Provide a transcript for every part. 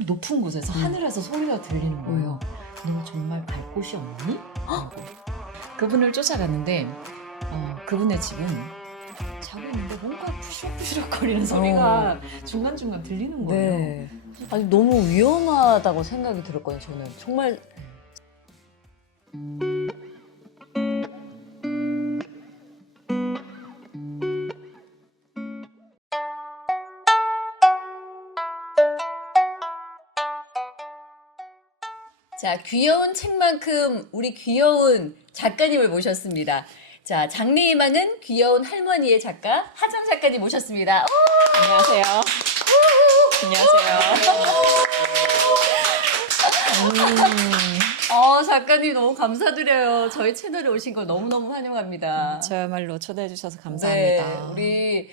참 높은 곳에서 하늘에서 소리가 들리는 거예요. 너 정말 갈 곳이 없니? 라고. 그분을 쫓아갔는데 그분의 집은 자고 있는데 뭔가 푸시럭푸시럭거리는 소리가 중간중간 들리는 거예요. 네. 아니 너무 위험하다고 생각이 들었거든요. 저는 정말 자, 귀여운 책만큼 우리 귀여운 작가님을 모셨습니다. 자, 장래희망은 귀여운 할머니의 작가 하정 작가님 모셨습니다. 안녕하세요. 작가님 너무 감사드려요. 저희 채널에 오신 걸 너무너무 환영합니다. 저야말로 초대해 주셔서 감사합니다. 네, 우리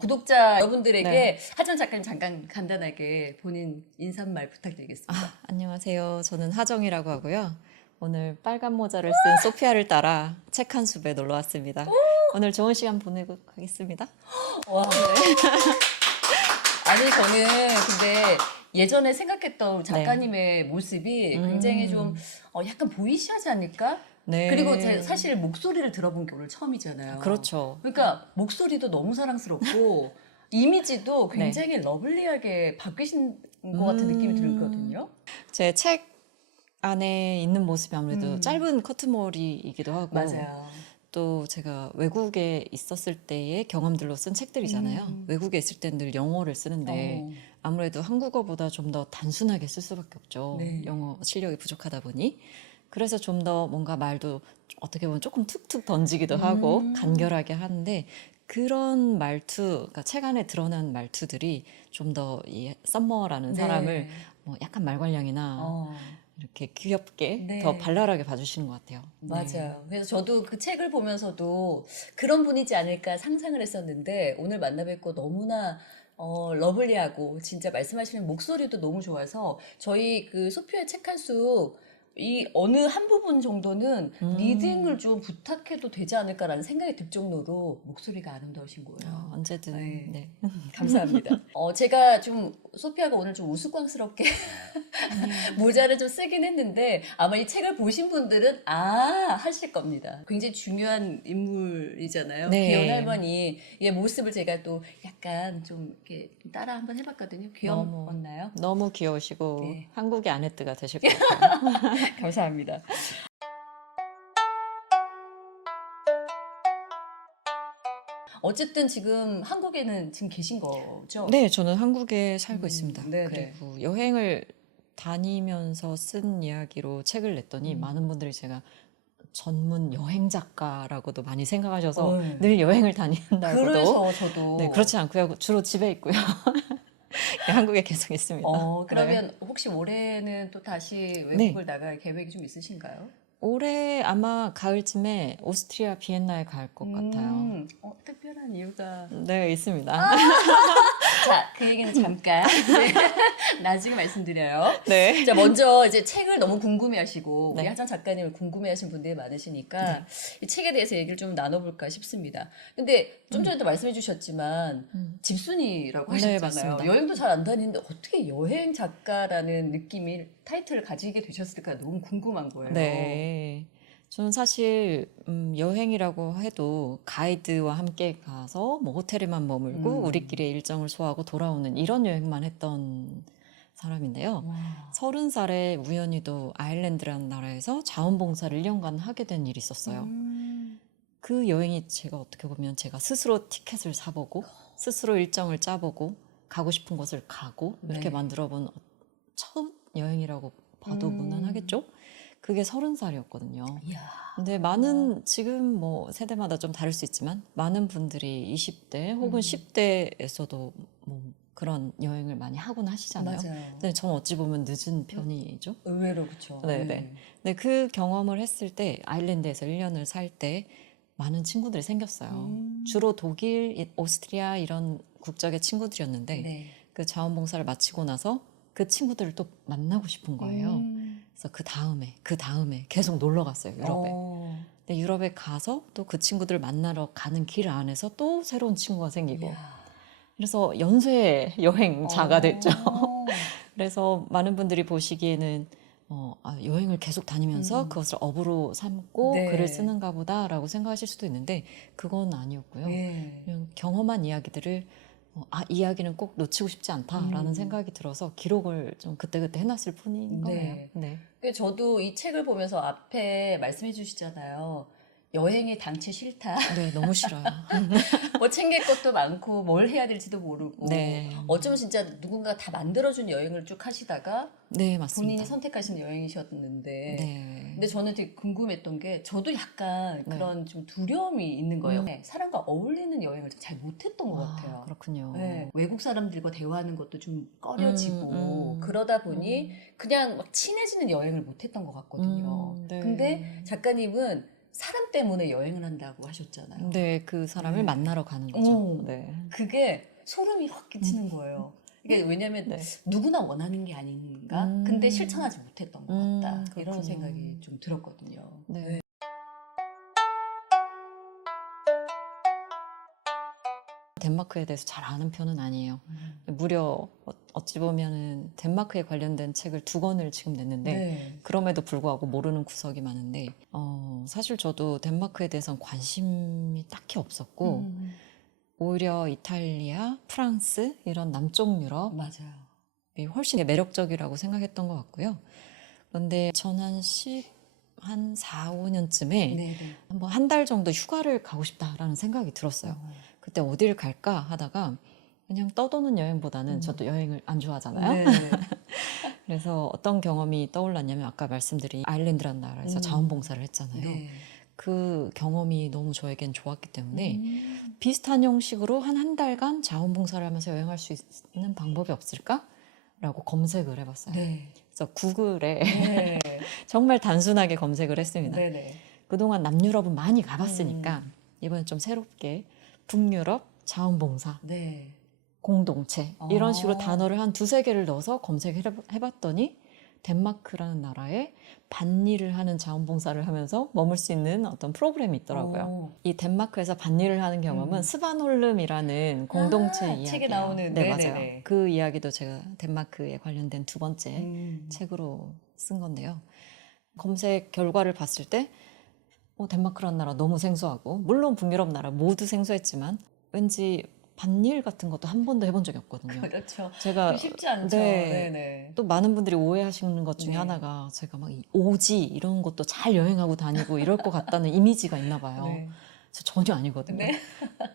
구독자 여러분들에게 네. 하정 작가님 잠깐 간단하게 본인 인사말 부탁드리겠습니다. 안녕하세요. 저는 하정이라고 하고요. 오늘 빨간 모자를 쓴 소피아를 따라 책 한 숲에 놀러 왔습니다. 오늘 좋은 시간 보내고 가겠습니다. 와. 아니 저는 근데 예전에 생각했던 작가님의 모습이 굉장히 좀 약간 보이시하지 않을까? 네. 그리고 사실 목소리를 들어본 게 오늘 처음이잖아요. 그렇죠. 그러니까 목소리도 너무 사랑스럽고 이미지도 굉장히 러블리하게 바뀌신 것 같은 느낌이 들거든요. 제 책 안에 있는 모습이 아무래도 짧은 커트머리이기도 하고 맞아요. 또 제가 외국에 있었을 때의 경험들로 쓴 책들이잖아요. 외국에 있을 때는 늘 영어를 쓰는데 아무래도 한국어보다 좀 더 단순하게 쓸 수밖에 없죠. 네. 영어 실력이 부족하다 보니. 그래서 좀 더 뭔가 말도 어떻게 보면 조금 툭툭 던지기도 하고 간결하게 하는데 그런 말투, 그러니까 책 안에 드러난 말투들이 좀 더 이 썸머라는 네. 사람을 뭐 약간 말괄량이나 이렇게 귀엽게 네. 더 발랄하게 봐주시는 것 같아요. 맞아요. 그래서 저도 그 책을 보면서도 그런 분이지 않을까 상상을 했었는데 오늘 만나 뵙고 너무나 러블리하고 진짜 말씀하시는 목소리도 너무 좋아서 저희 그 소피아의 책 한 숲 이 어느 한 부분 정도는 리딩을 좀 부탁해도 되지 않을까라는 생각이 들 정도로 목소리가 아름다우신 거예요. 언제든. 네. 네. 감사합니다. 제가 좀 소피아가 오늘 좀 우스꽝스럽게 모자를 좀 쓰긴 했는데 아마 이 책을 보신 분들은 하실 겁니다. 굉장히 중요한 인물이잖아요. 네. 귀여운 할머니. 이 모습을 제가 또 약간 좀 이렇게 따라 한번 해봤거든요. 귀여웠나요? 너무 귀여우시고 네. 한국의 아네트가 되실 것 같아요. 감사합니다. 어쨌든 지금 한국에는 지금 계신 거죠? 네, 저는 한국에 살고 있습니다. 네네. 그리고 여행을 다니면서 쓴 이야기로 책을 냈더니 많은 분들이 제가 전문 여행 작가라고도 많이 생각하셔서 네. 늘 여행을 다닌다고도. 그래서 저도 네, 그렇지 않고요. 주로 집에 있고요. 한국에 계속 있습니다. 그러면 네. 혹시 올해는 또 다시 외국을 나갈 계획이 좀 있으신가요? 올해 아마 가을쯤에 오스트리아 비엔나에 갈 것 같아요. 특별한 이유가 네, 있습니다. 자, 그 얘기는 잠깐 나중에 말씀드려요. 네. 자, 먼저 이제 책을 너무 궁금해하시고 우리 네. 하정 작가님을 궁금해하시는 분들이 많으시니까 이 책에 대해서 얘기를 좀 나눠볼까 싶습니다. 근데 좀 전에도 말씀해주셨지만 집순이라고 네, 하셨잖아요. 맞습니다. 여행도 잘 안 다니는데 어떻게 여행 작가라는 느낌이 타이틀을 가지게 되셨을까 너무 궁금한 거예요. 네. 저는 사실 여행이라고 해도 가이드와 함께 가서 뭐 호텔에만 머물고 우리끼리 일정을 소화하고 돌아오는 이런 여행만 했던 사람인데요. 와. 30살에 우연히도 아일랜드라는 나라에서 자원봉사를 1년간 하게 된 일이 있었어요. 그 여행이 제가 어떻게 보면 제가 스스로 티켓을 사보고 스스로 일정을 짜보고 가고 싶은 곳을 가고 이렇게 네. 만들어본 처음 여행이라고 봐도 무난하겠죠? 그게 30살이었거든요. 이야. 근데 많은 지금 뭐 세대마다 좀 다를 수 있지만 많은 분들이 20대 혹은 10대에서도 뭐 그런 여행을 많이 하곤 하시잖아요. 맞아요. 근데 저는 어찌 보면 늦은 편이죠. 의외로 그렇죠. 네네. 근데 그 경험을 했을 때 아일랜드에서 1년을 살 때 많은 친구들이 생겼어요. 주로 독일, 오스트리아 이런 국적의 친구들이었는데 네. 그 자원봉사를 마치고 나서 그 친구들을 또 만나고 싶은 거예요. 그래서 그 다음에 계속 놀러 갔어요, 유럽에. 근데 유럽에 가서 또 그 친구들을 만나러 가는 길 안에서 또 새로운 친구가 생기고. 이야. 그래서 연쇄 여행자가 됐죠. 그래서 많은 분들이 보시기에는 여행을 계속 다니면서 그것을 업으로 삼고 네. 글을 쓰는가 보다라고 생각하실 수도 있는데 그건 아니었고요. 네. 그냥 경험한 이야기들을 이 이야기는 꼭 놓치고 싶지 않다라는 생각이 들어서 기록을 좀 그때그때 해놨을 뿐인 네. 거예요. 네. 저도 이 책을 보면서 앞에 말씀해 주시잖아요. 여행에 당최 싫다. 네, 너무 싫어요. 뭐 챙길 것도 많고 뭘 해야 될지도 모르고 네. 어쩌면 진짜 누군가 다 만들어준 여행을 쭉 하시다가 네, 맞습니다. 본인이 선택하신 여행이셨는데 네. 근데 저는 되게 궁금했던 게 저도 약간 네. 그런 좀 두려움이 있는 거예요. 사람과 어울리는 여행을 좀 잘 못했던 것 같아요. 그렇군요. 네, 외국 사람들과 대화하는 것도 좀 꺼려지고 음. 그러다 보니 그냥 막 친해지는 여행을 못했던 것 같거든요. 네. 근데 작가님은 사람 때문에 여행을 한다고 하셨잖아요. 네, 그 사람을 네. 만나러 가는 거죠. 오. 네. 그게 소름이 확 끼치는 거예요. 이게 왜냐면 네. 누구나 원하는 게 아닌가? 근데 실천하지 못했던 것 같다. 이런 그렇군요. 생각이 좀 들었거든요. 네. 덴마크에 대해서 잘 아는 편은 아니에요. 무려 어찌 보면은 덴마크에 관련된 책을 2권을 지금 냈는데 네. 그럼에도 불구하고 모르는 구석이 많은데 사실 저도 덴마크에 대해서는 관심이 딱히 없었고 오히려 이탈리아, 프랑스 이런 남쪽 유럽이 맞아요. 훨씬 매력적이라고 생각했던 것 같고요. 그런데 전 한 4, 5년쯤에 네네. 한번 한 달 정도 휴가를 가고 싶다라는 생각이 들었어요. 그때 어디를 갈까 하다가 그냥 떠도는 여행보다는 저도 여행을 안 좋아하잖아요. 네. 그래서 어떤 경험이 떠올랐냐면 아까 말씀드린 아일랜드라는 나라에서 자원봉사를 했잖아요. 네. 그 경험이 너무 저에겐 좋았기 때문에 비슷한 형식으로 한 달간 자원봉사를 하면서 여행할 수 있는 방법이 없을까라고 검색을 해봤어요. 네. 그래서 구글에 네. 정말 단순하게 검색을 했습니다. 네네. 그동안 남유럽은 많이 가봤으니까 이번엔 좀 새롭게 북유럽 자원봉사 네. 공동체 이런 식으로 어. 단어를 한 2-3개를 넣어서 검색해봤더니 덴마크라는 나라에 밭일을 하는 자원봉사를 하면서 머물 수 있는 어떤 프로그램이 있더라고요. 오. 이 덴마크에서 밭일을 하는 경험은 스바놀름이라는 공동체 이야기예요. 책에 나오는, 네, 네네네. 맞아요. 그 이야기도 제가 덴마크에 관련된 2번째 음. 책으로 쓴 건데요. 검색 결과를 봤을 때 덴마크라는 나라 너무 생소하고 물론 북유럽 나라 모두 생소했지만 왠지 밭일 같은 것도 한 번도 해본 적이 없거든요. 그렇죠. 제가 쉽지 않죠. 네. 네네. 또 많은 분들이 오해하시는 것 중에 네. 하나가 제가 막 오지 이런 것도 잘 여행하고 다니고 이럴 것 같다는 이미지가 있나 봐요. 네. 저 전혀 아니거든요. 네.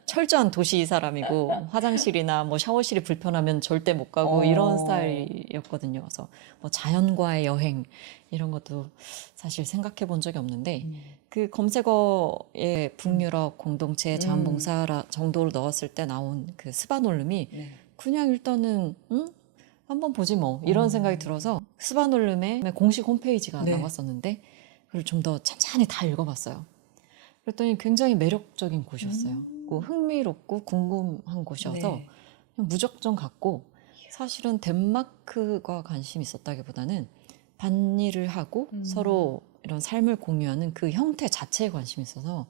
철저한 도시 사람이고 화장실이나 뭐 샤워실이 불편하면 절대 못 가고 이런 스타일이었거든요. 그래서 뭐 자연과의 여행 이런 것도 사실 생각해 본 적이 없는데 그 검색어에 북유럽 공동체 자원봉사 정도를 넣었을 때 나온 그 스바놀름이 네. 그냥 일단은 한번 보지 뭐 이런 생각이 들어서 스바놀름의 공식 홈페이지가 네. 나왔었는데 그걸 좀 더 찬찬히 다 읽어봤어요. 그랬더니 굉장히 매력적인 곳이었어요. 그 흥미롭고 궁금한 곳이어서 네. 그냥 무작정 갔고 사실은 덴마크가 관심이 있었다기보다는 밭일을 하고 서로 이런 삶을 공유하는 그 형태 자체에 관심이 있어서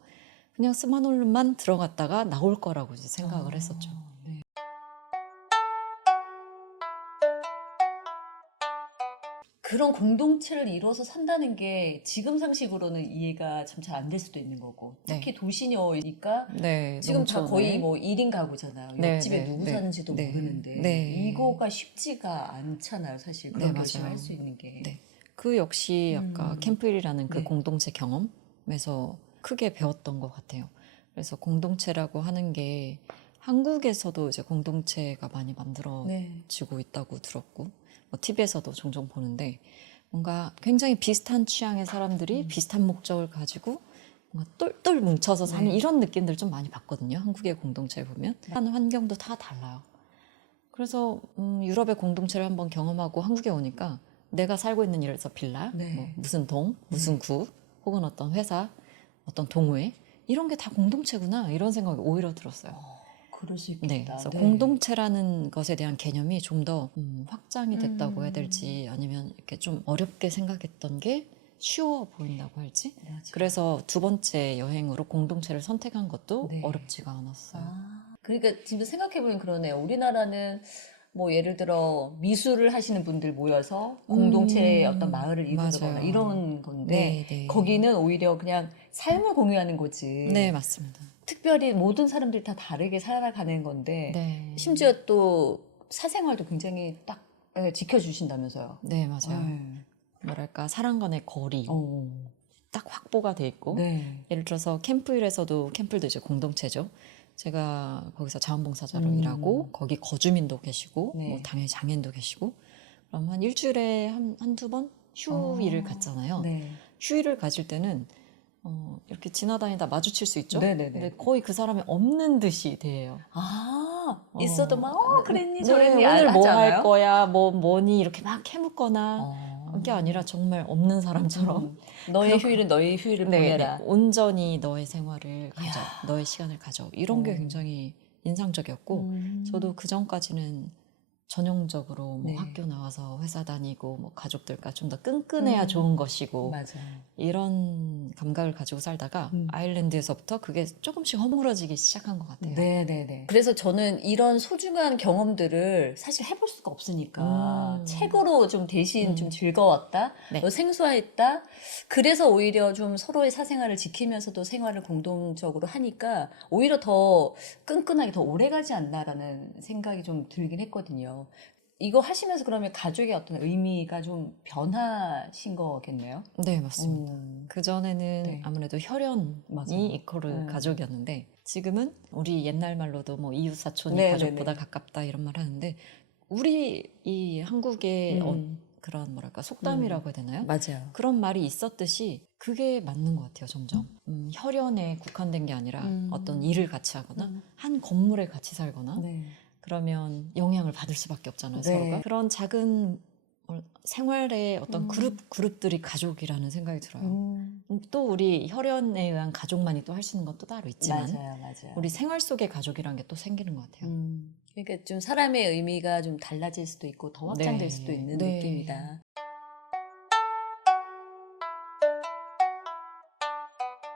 그냥 스마놀름만 들어갔다가 나올 거라고 이제 생각을 했었죠. 네. 그런 공동체를 이뤄서 산다는 게 지금 상식으로는 이해가 참 잘 안 될 수도 있는 거고 특히 도시녀니까 네, 지금 다 농촌에. 거의 뭐 1인 가구잖아요. 네, 옆집에 네, 누구 네. 사는지도 네. 모르는데 네. 이거가 쉽지가 않잖아요. 사실 그런 네, 결심을 맞아요. 할 수 있는 게. 네. 그 역시 아까 캠프일이라는 그 네. 공동체 경험에서 크게 배웠던 것 같아요. 그래서 공동체라고 하는 게 한국에서도 이제 공동체가 많이 만들어지고 네. 있다고 들었고 뭐 TV에서도 종종 보는데 뭔가 굉장히 비슷한 취향의 사람들이 비슷한 목적을 가지고 뭔가 똘똘 뭉쳐서 사는 네. 이런 느낌들 좀 많이 봤거든요. 한국의 공동체 보면 하는 환경도 다 달라요. 그래서 유럽의 공동체를 한번 경험하고 한국에 오니까 내가 살고 있는 예를 들어서 빌라, 네. 뭐 무슨 동, 무슨 구, 혹은 어떤 회사, 어떤 동호회 이런 게 다 공동체구나 이런 생각이 오히려 들었어요. 그럴 수 네, 있겠다. 그래서 네. 공동체라는 것에 대한 개념이 좀 더 확장이 됐다고 해야 될지 아니면 이렇게 좀 어렵게 생각했던 게 쉬워 보인다고 할지. 맞아요. 그래서 2번째 여행으로 공동체를 선택한 것도 네. 어렵지가 않았어요. 그러니까 지금 생각해보면 그러네요. 우리나라는 뭐 예를 들어 미술을 하시는 분들 모여서 공동체의 어떤 마을을 이루거나 맞아요. 이런 건데 네, 네. 거기는 오히려 그냥 삶을 공유하는 거지. 네, 맞습니다. 특별히 모든 사람들이 다 다르게 살아가는 건데 네. 심지어 또 사생활도 굉장히 딱 지켜주신다면서요. 네, 맞아요. 네. 뭐랄까, 사람 간의 거리 어. 딱 확보가 돼 있고, 네. 예를 들어서 캠프일에서도, 캠프도 이제 공동체죠. 제가 거기서 자원봉사자로 일하고 거기 거주민도 계시고 네. 뭐 당연히 장애인도 계시고, 그럼 한 일주일에 한두 번 휴일을 갖잖아요. 네. 휴일을 가질 때는 이렇게 지나다니다 마주칠 수 있죠. 네네네. 근데 거의 그 사람이 없는 듯이 대해요. 아, 있어도 막, 그랬니, 네, 저랬니, 오늘 뭐 하지 할 않아요? 거야, 뭐니 이렇게 막 캐묻거나 어. 그게 아니라 정말 없는 사람처럼 너의 휴일은 너의 휴일을 네, 보내라. 네, 온전히 너의 생활을 가져, 너의 시간을 가져. 이런 게 굉장히 인상적이었고, 저도 그 전까지는 전형적으로 뭐 네. 학교 나와서 회사 다니고 뭐 가족들과 좀 더 끈끈해야 좋은 것이고 맞아. 이런 감각을 가지고 살다가 아일랜드에서부터 그게 조금씩 허물어지기 시작한 것 같아요. 네네네. 그래서 저는 이런 소중한 경험들을 사실 해볼 수가 없으니까 책으로 좀 대신 좀 즐거웠다, 네. 생소했다. 그래서 오히려 좀 서로의 사생활을 지키면서도 생활을 공동적으로 하니까 오히려 더 끈끈하게 더 오래가지 않나라는 생각이 좀 들긴 했거든요. 이거 하시면서 그러면 가족의 어떤 의미가 좀 변하신 거겠네요? 네, 맞습니다. 그전에는 네. 아무래도 맞아요. 혈연이 이퀄을 가족이었는데 지금은 우리 옛날 말로도 뭐 이웃 사촌이 네, 가족보다 네, 네. 가깝다 이런 말 하는데 우리 이 한국의 그런 뭐랄까 속담이라고 해야 되나요? 맞아요. 그런 말이 있었듯이 그게 맞는 것 같아요, 점점. 혈연에 국한된 게 아니라 어떤 일을 같이 하거나 한 건물에 같이 살거나 네. 그러면 영향을 받을 수밖에 없잖아요, 네. 서로가. 그런 작은 생활의 어떤 그룹들이 가족이라는 생각이 들어요. 또 우리 혈연에 의한 가족만이 또 할 수 있는 것도 따로 있지만 맞아요. 우리 생활 속의 가족이라는 게 또 생기는 것 같아요. 그러니까 좀 사람의 의미가 좀 달라질 수도 있고 더 확장될 네. 수도 있는 네. 느낌이다.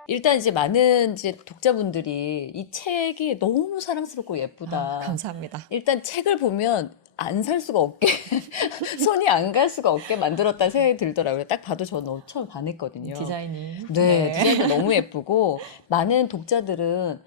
일단 이제 많은 이제 독자분들이 이 책이 너무 사랑스럽고 예쁘다. 감사합니다. 일단 책을 보면 안 살 수가 없게 손이 안 갈 수가 없게 만들었다는 생각이 들더라고요. 딱 봐도 저 너무 처음 반했거든요. 디자인이. 네, 디자인도 너무 예쁘고 많은 독자들은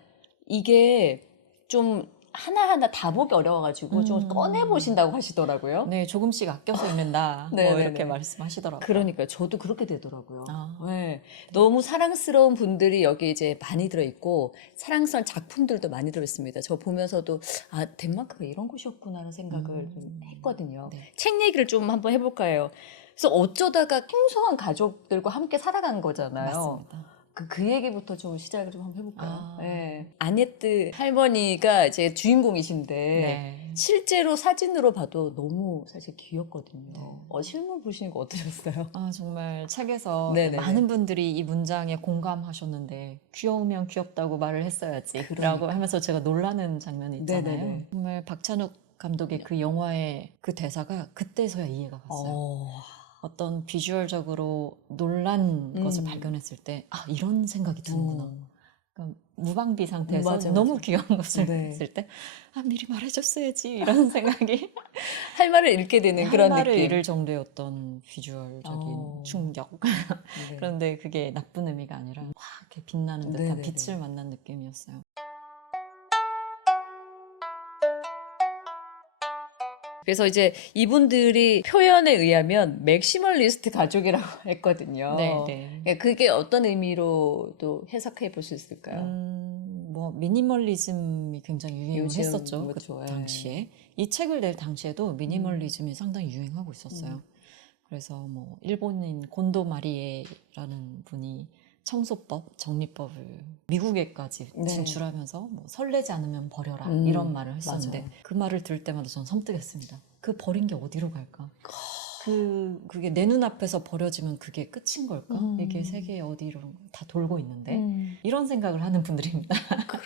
이게 좀 하나하나 다 보기 어려워가지고 좀 꺼내보신다고 하시더라고요. 네, 조금씩 아껴서 읽는다. 네, 뭐 네, 이렇게 네. 말씀하시더라고요. 그러니까요. 저도 그렇게 되더라고요. 아. 네. 너무 사랑스러운 분들이 여기 이제 많이 들어있고, 사랑스러운 작품들도 많이 들어있습니다. 저 보면서도, 아, 덴마크가 이런 곳이었구나라는 생각을 좀 했거든요. 네. 책 얘기를 좀 한번 해볼까 해요. 그래서 어쩌다가 생소한 가족들과 함께 살아간 거잖아요. 맞습니다. 그 얘기부터 좀 시작을 좀 한번 해볼까요? 아. 네. 아네트 할머니가 이제 주인공이신데, 네. 실제로 사진으로 봐도 너무 사실 귀엽거든요. 실물 보시니까 어떠셨어요? 아, 정말 책에서 네네네. 많은 분들이 이 문장에 공감하셨는데 귀여우면 귀엽다고 말을 했어야지 라고 하면서 제가 놀라는 장면이 있잖아요. 네네네. 정말 박찬욱 감독의 그 영화의 그 대사가 그때서야 이해가 갔어요. 어떤 비주얼적으로 놀란 것을 발견했을 때 아, 이런 생각이 드는구나. 그러니까 무방비 상태에서 맞아, 너무 맞아. 귀여운 것을 네. 했을 때 아, 미리 말해줬어야지 이런 생각이 할 말을 잃게 되는 할 그런 말을 느낌. 잃을 정도의 어떤 비주얼적인 충격. 네. 그런데 그게 나쁜 의미가 아니라 확 이렇게 빛나는 듯한 네네네. 빛을 만난 느낌이었어요. 그래서 이제 이분들이 표현에 의하면 맥시멀리스트 가족이라고 했거든요. 네. 그게 어떤 의미로 또 해석해 볼 수 있을까요? 뭐 미니멀리즘이 굉장히 유행을 요즘 했었죠. 그 그렇죠. 예. 당시에. 이 책을 낼 당시에도 미니멀리즘이 상당히 유행하고 있었어요. 그래서 뭐 일본인 곤도 마리에라는 분이 청소법, 정리법을 미국에까지 네. 진출하면서 뭐 설레지 않으면 버려라 이런 말을 했었는데 맞아요. 그 말을 들을 때마다 전 섬뜩했습니다. 그 버린 게 어디로 갈까? 그게 내 눈앞에서 버려지면 그게 끝인 걸까? 이게 세계에 어디로 다 돌고 있는데 이런 생각을 하는 분들입니다. 그래.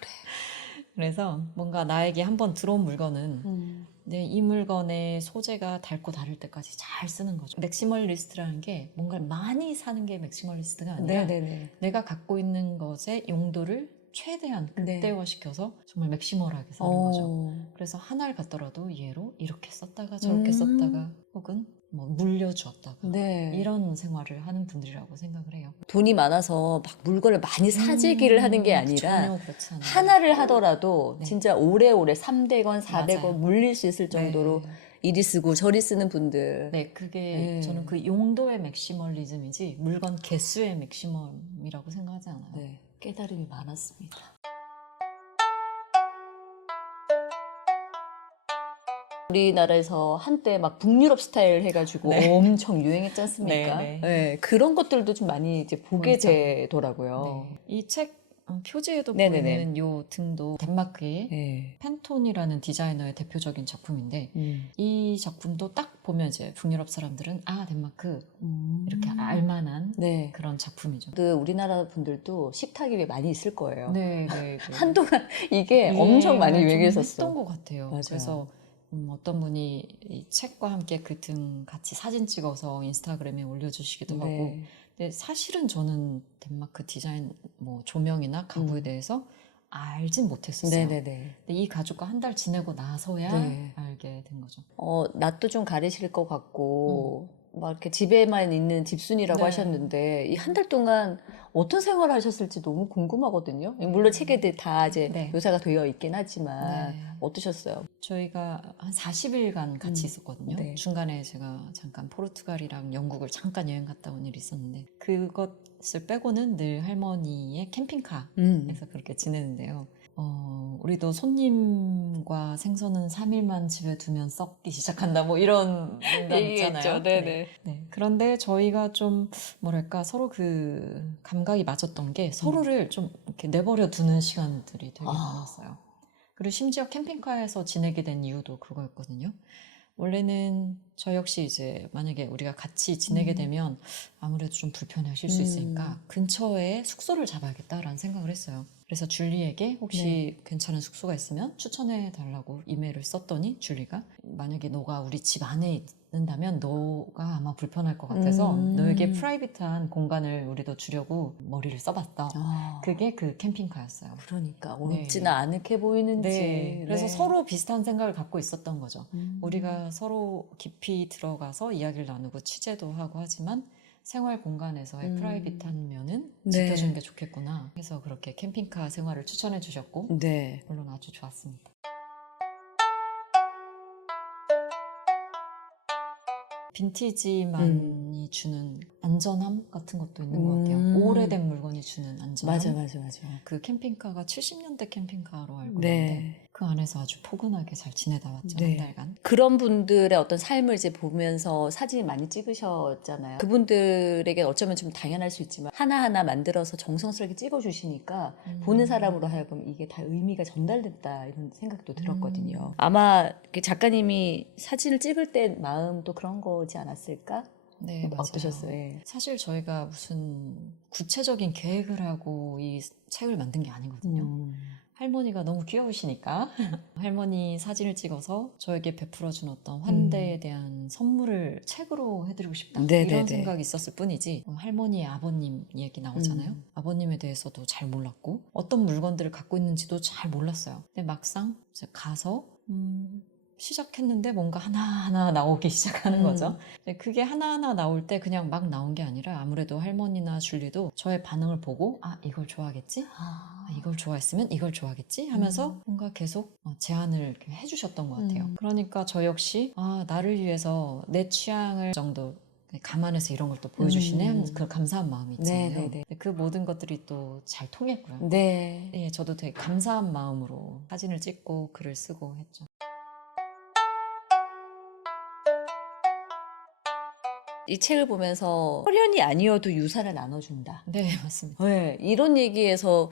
그래서 뭔가 나에게 한번 들어온 물건은 이 물건의 소재가 닳고 닳을 때까지 잘 쓰는 거죠. 맥시멀리스트라는 게 뭔가를 많이 사는 게 맥시멀리스트가 아니라 네네네. 내가 갖고 있는 것의 용도를 최대한 네. 극대화시켜서 정말 맥시멀하게 사는 거죠. 그래서 하나를 갖더라도 얘로 이렇게 썼다가 저렇게 썼다가 혹은 뭐 물려주었다가 네. 이런 생활을 하는 분들이라고 생각을 해요. 돈이 많아서 막 물건을 많이 사재기를 하는 게 아니라 전혀 그렇지 않아요. 하나를 하더라도 네. 진짜 오래오래 300원, 400원 맞아요. 물릴 수 있을 정도로 네. 이리 쓰고 저리 쓰는 분들. 네, 그게 네. 저는 그 용도의 맥시멀리즘이지 물건 개수의 맥시멀이라고 생각하지 않아요. 네, 깨달음이 많았습니다. 우리나라에서 한때 막 북유럽 스타일 해가지고 네. 엄청 유행했지 않습니까? 네, 네. 네, 그런 것들도 좀 많이 이제 보게 보이죠. 되더라고요. 네. 이 책 표지에도 네네네. 보이는 요 등도 덴마크의 네. 펜톤이라는 디자이너의 대표적인 작품인데 이 작품도 딱 보면 이제 북유럽 사람들은 아 덴마크 이렇게 알만한 네. 그런 작품이죠. 그 우리나라 분들도 식탁이 왜 많이 있을 거예요. 네, 네, 네. 한동안 이게 엄청 많이 좀 유행했었어. 했던 것 같아요. 맞아요. 그래서 어떤 분이 이 책과 함께 그 등 같이 사진 찍어서 인스타그램에 올려주시기도 하고. 네. 근데 사실은 저는 덴마크 디자인 뭐 조명이나 가구에 대해서 알진 못했었어요. 네네네. 근데 이 가족과 한 달 지내고 나서야 네. 알게 된 거죠. 낯도 좀 가리실 것 같고, 막 이렇게 집에만 있는 집순이라고 네. 하셨는데, 이 한 달 동안 어떤 생활을 하셨을지 너무 궁금하거든요. 물론 책에 다 이제 네. 묘사가 되어 있긴 하지만, 네. 어떠셨어요? 저희가 한 40일간 같이 있었거든요. 네. 중간에 제가 잠깐 포르투갈이랑 영국을 잠깐 여행 갔다 온 일이 있었는데 그것을 빼고는 늘 할머니의 캠핑카에서 그렇게 지내는데요. 우리도 손님과 생선은 3일만 집에 두면 썩기 시작한다 뭐 이런 농담 있잖아요. 네네. 네. 그런데 저희가 좀 뭐랄까 서로 그 감각이 맞았던 게 서로를 좀 이렇게 내버려 두는 시간들이 되게 많았어요. 그리고 심지어 캠핑카에서 지내게 된 이유도 그거였거든요. 원래는 저 역시 이제 만약에 우리가 같이 지내게 되면 아무래도 좀 불편하실 수 있으니까 근처에 숙소를 잡아야겠다라는 생각을 했어요. 그래서 줄리에게 혹시 괜찮은 숙소가 있으면 추천해 달라고 이메일을 썼더니 줄리가 만약에 너가 우리 집 안에 있는다면 너가 아마 불편할 것 같아서 너에게 프라이빗한 공간을 우리도 주려고 머리를 써봤다. 그게 그 캠핑카였어요. 그러니까 네. 어찌나 아늑해 보이는지. 네. 그래서 네. 서로 비슷한 생각을 갖고 있었던 거죠. 우리가 서로 깊이 들어가서 이야기를 나누고 취재도 하고 하지만 생활 공간에서의 프라이빗한 면은 네. 지켜주는 게 좋겠구나 해서 그렇게 캠핑카 생활을 추천해 주셨고 네. 물론 아주 좋았습니다. 빈티지만이 주는 안전함 같은 것도 있는 것 같아요. 오래된 물건이 주는 안전함. 맞아. 그 캠핑카가 70년대 캠핑카로 알고 네. 있는데 그 안에서 아주 포근하게 잘 지내다 왔죠. 네. 한 달간. 그런 분들의 어떤 삶을 이제 보면서 사진을 많이 찍으셨잖아요. 그분들에게 어쩌면 좀 당연할 수 있지만 하나하나 만들어서 정성스럽게 찍어주시니까 보는 사람으로 하여금 이게 다 의미가 전달됐다 이런 생각도 들었거든요. 아마 작가님이 사진을 찍을 때 마음도 그런 거지 않았을까? 네, 맞아요. 어떠셨어요? 예. 사실 저희가 무슨 구체적인 계획을 하고 이 책을 만든 게 아니거든요. 할머니가 너무 귀여우시니까 할머니 사진을 찍어서 저에게 베풀어준 어떤 환대에 대한 선물을 책으로 해드리고 싶다 네네네. 이런 생각이 있었을 뿐이지 할머니의 아버님 얘기 나오잖아요. 아버님에 대해서도 잘 몰랐고 어떤 물건들을 갖고 있는지도 잘 몰랐어요. 근데 막상 이제 가서 시작했는데 뭔가 하나하나 나오기 시작하는 거죠. 그게 하나하나 나올 때 그냥 막 나온 게 아니라 아무래도 할머니나 줄리도 저의 반응을 보고 아 이걸 좋아하겠지? 이걸 좋아했으면 이걸 좋아하겠지? 하면서 뭔가 계속 제안을 이렇게 해주셨던 것 같아요. 그러니까 저 역시 아 나를 위해서 내 취향을 정도 감안해서 이런 걸 또 보여주시네 하면서 그 감사한 마음이 있잖아요. 네네네. 그 모든 것들이 또 잘 통했고요. 네. 예, 저도 되게 감사한 마음으로 사진을 찍고 글을 쓰고 했죠. 이 책을 보면서 혈연이 아니어도 유산을 나눠준다. 네, 맞습니다. 네, 이런 얘기에서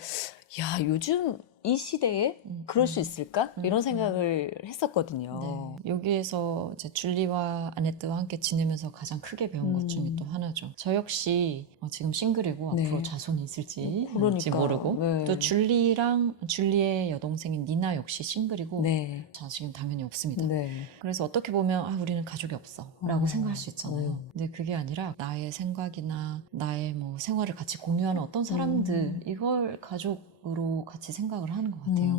야 요즘 이 시대에 그럴 수 있을까? 이런 생각을 했었거든요. 네. 여기에서 이제 줄리와 아네트와 함께 지내면서 가장 크게 배운 것 중에 또 하나죠. 저 역시 지금 싱글이고 네. 앞으로 자손이 있을지 그러니까. 모르고 네. 또 줄리의 여동생인 니나 역시 싱글이고 네. 저 지금 당연히 없습니다. 네. 그래서 어떻게 보면 아 우리는 가족이 없어 라고 생각할 수 있잖아요. 근데 그게 아니라 나의 생각이나 나의 뭐 생활을 같이 공유하는 어떤 사람들 이걸 가족 가족으로 같이 생각을 하는 것 같아요.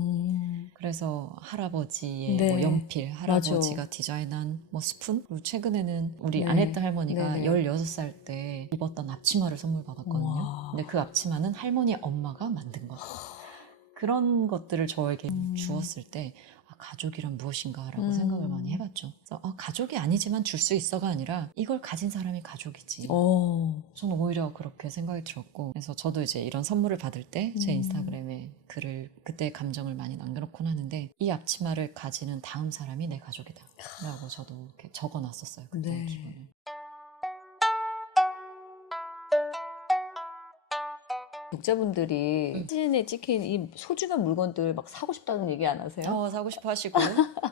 그래서 할아버지의 네. 뭐 연필, 할아버지가 맞아. 디자인한 뭐 스푼, 그리고 최근에는 우리 네. 아네트 할머니가 네네. 16살 때 입었던 앞치마를 선물 받았거든요. 우와. 근데 그 앞치마는 할머니 엄마가 만든 거예요. 그런 것들을 저에게 주었을 때 가족이란 무엇인가라고 생각을 많이 해봤죠. 그래서 가족이 아니지만 줄 수 있어가 아니라 이걸 가진 사람이 가족이지. 저는 오히려 그렇게 생각이 들었고, 그래서 저도 이제 이런 선물을 받을 때 제 인스타그램에 글을 그때 감정을 많이 남겨놓곤 하는데, 이 앞치마를 가지는 다음 사람이 내 가족이다 라고 저도 이렇게 적어놨었어요. 그때 네. 기분을. 독자분들이 사진에 찍힌 이 소중한 물건들 막 사고 싶다는 얘기 안 하세요? 사고 싶어 하시고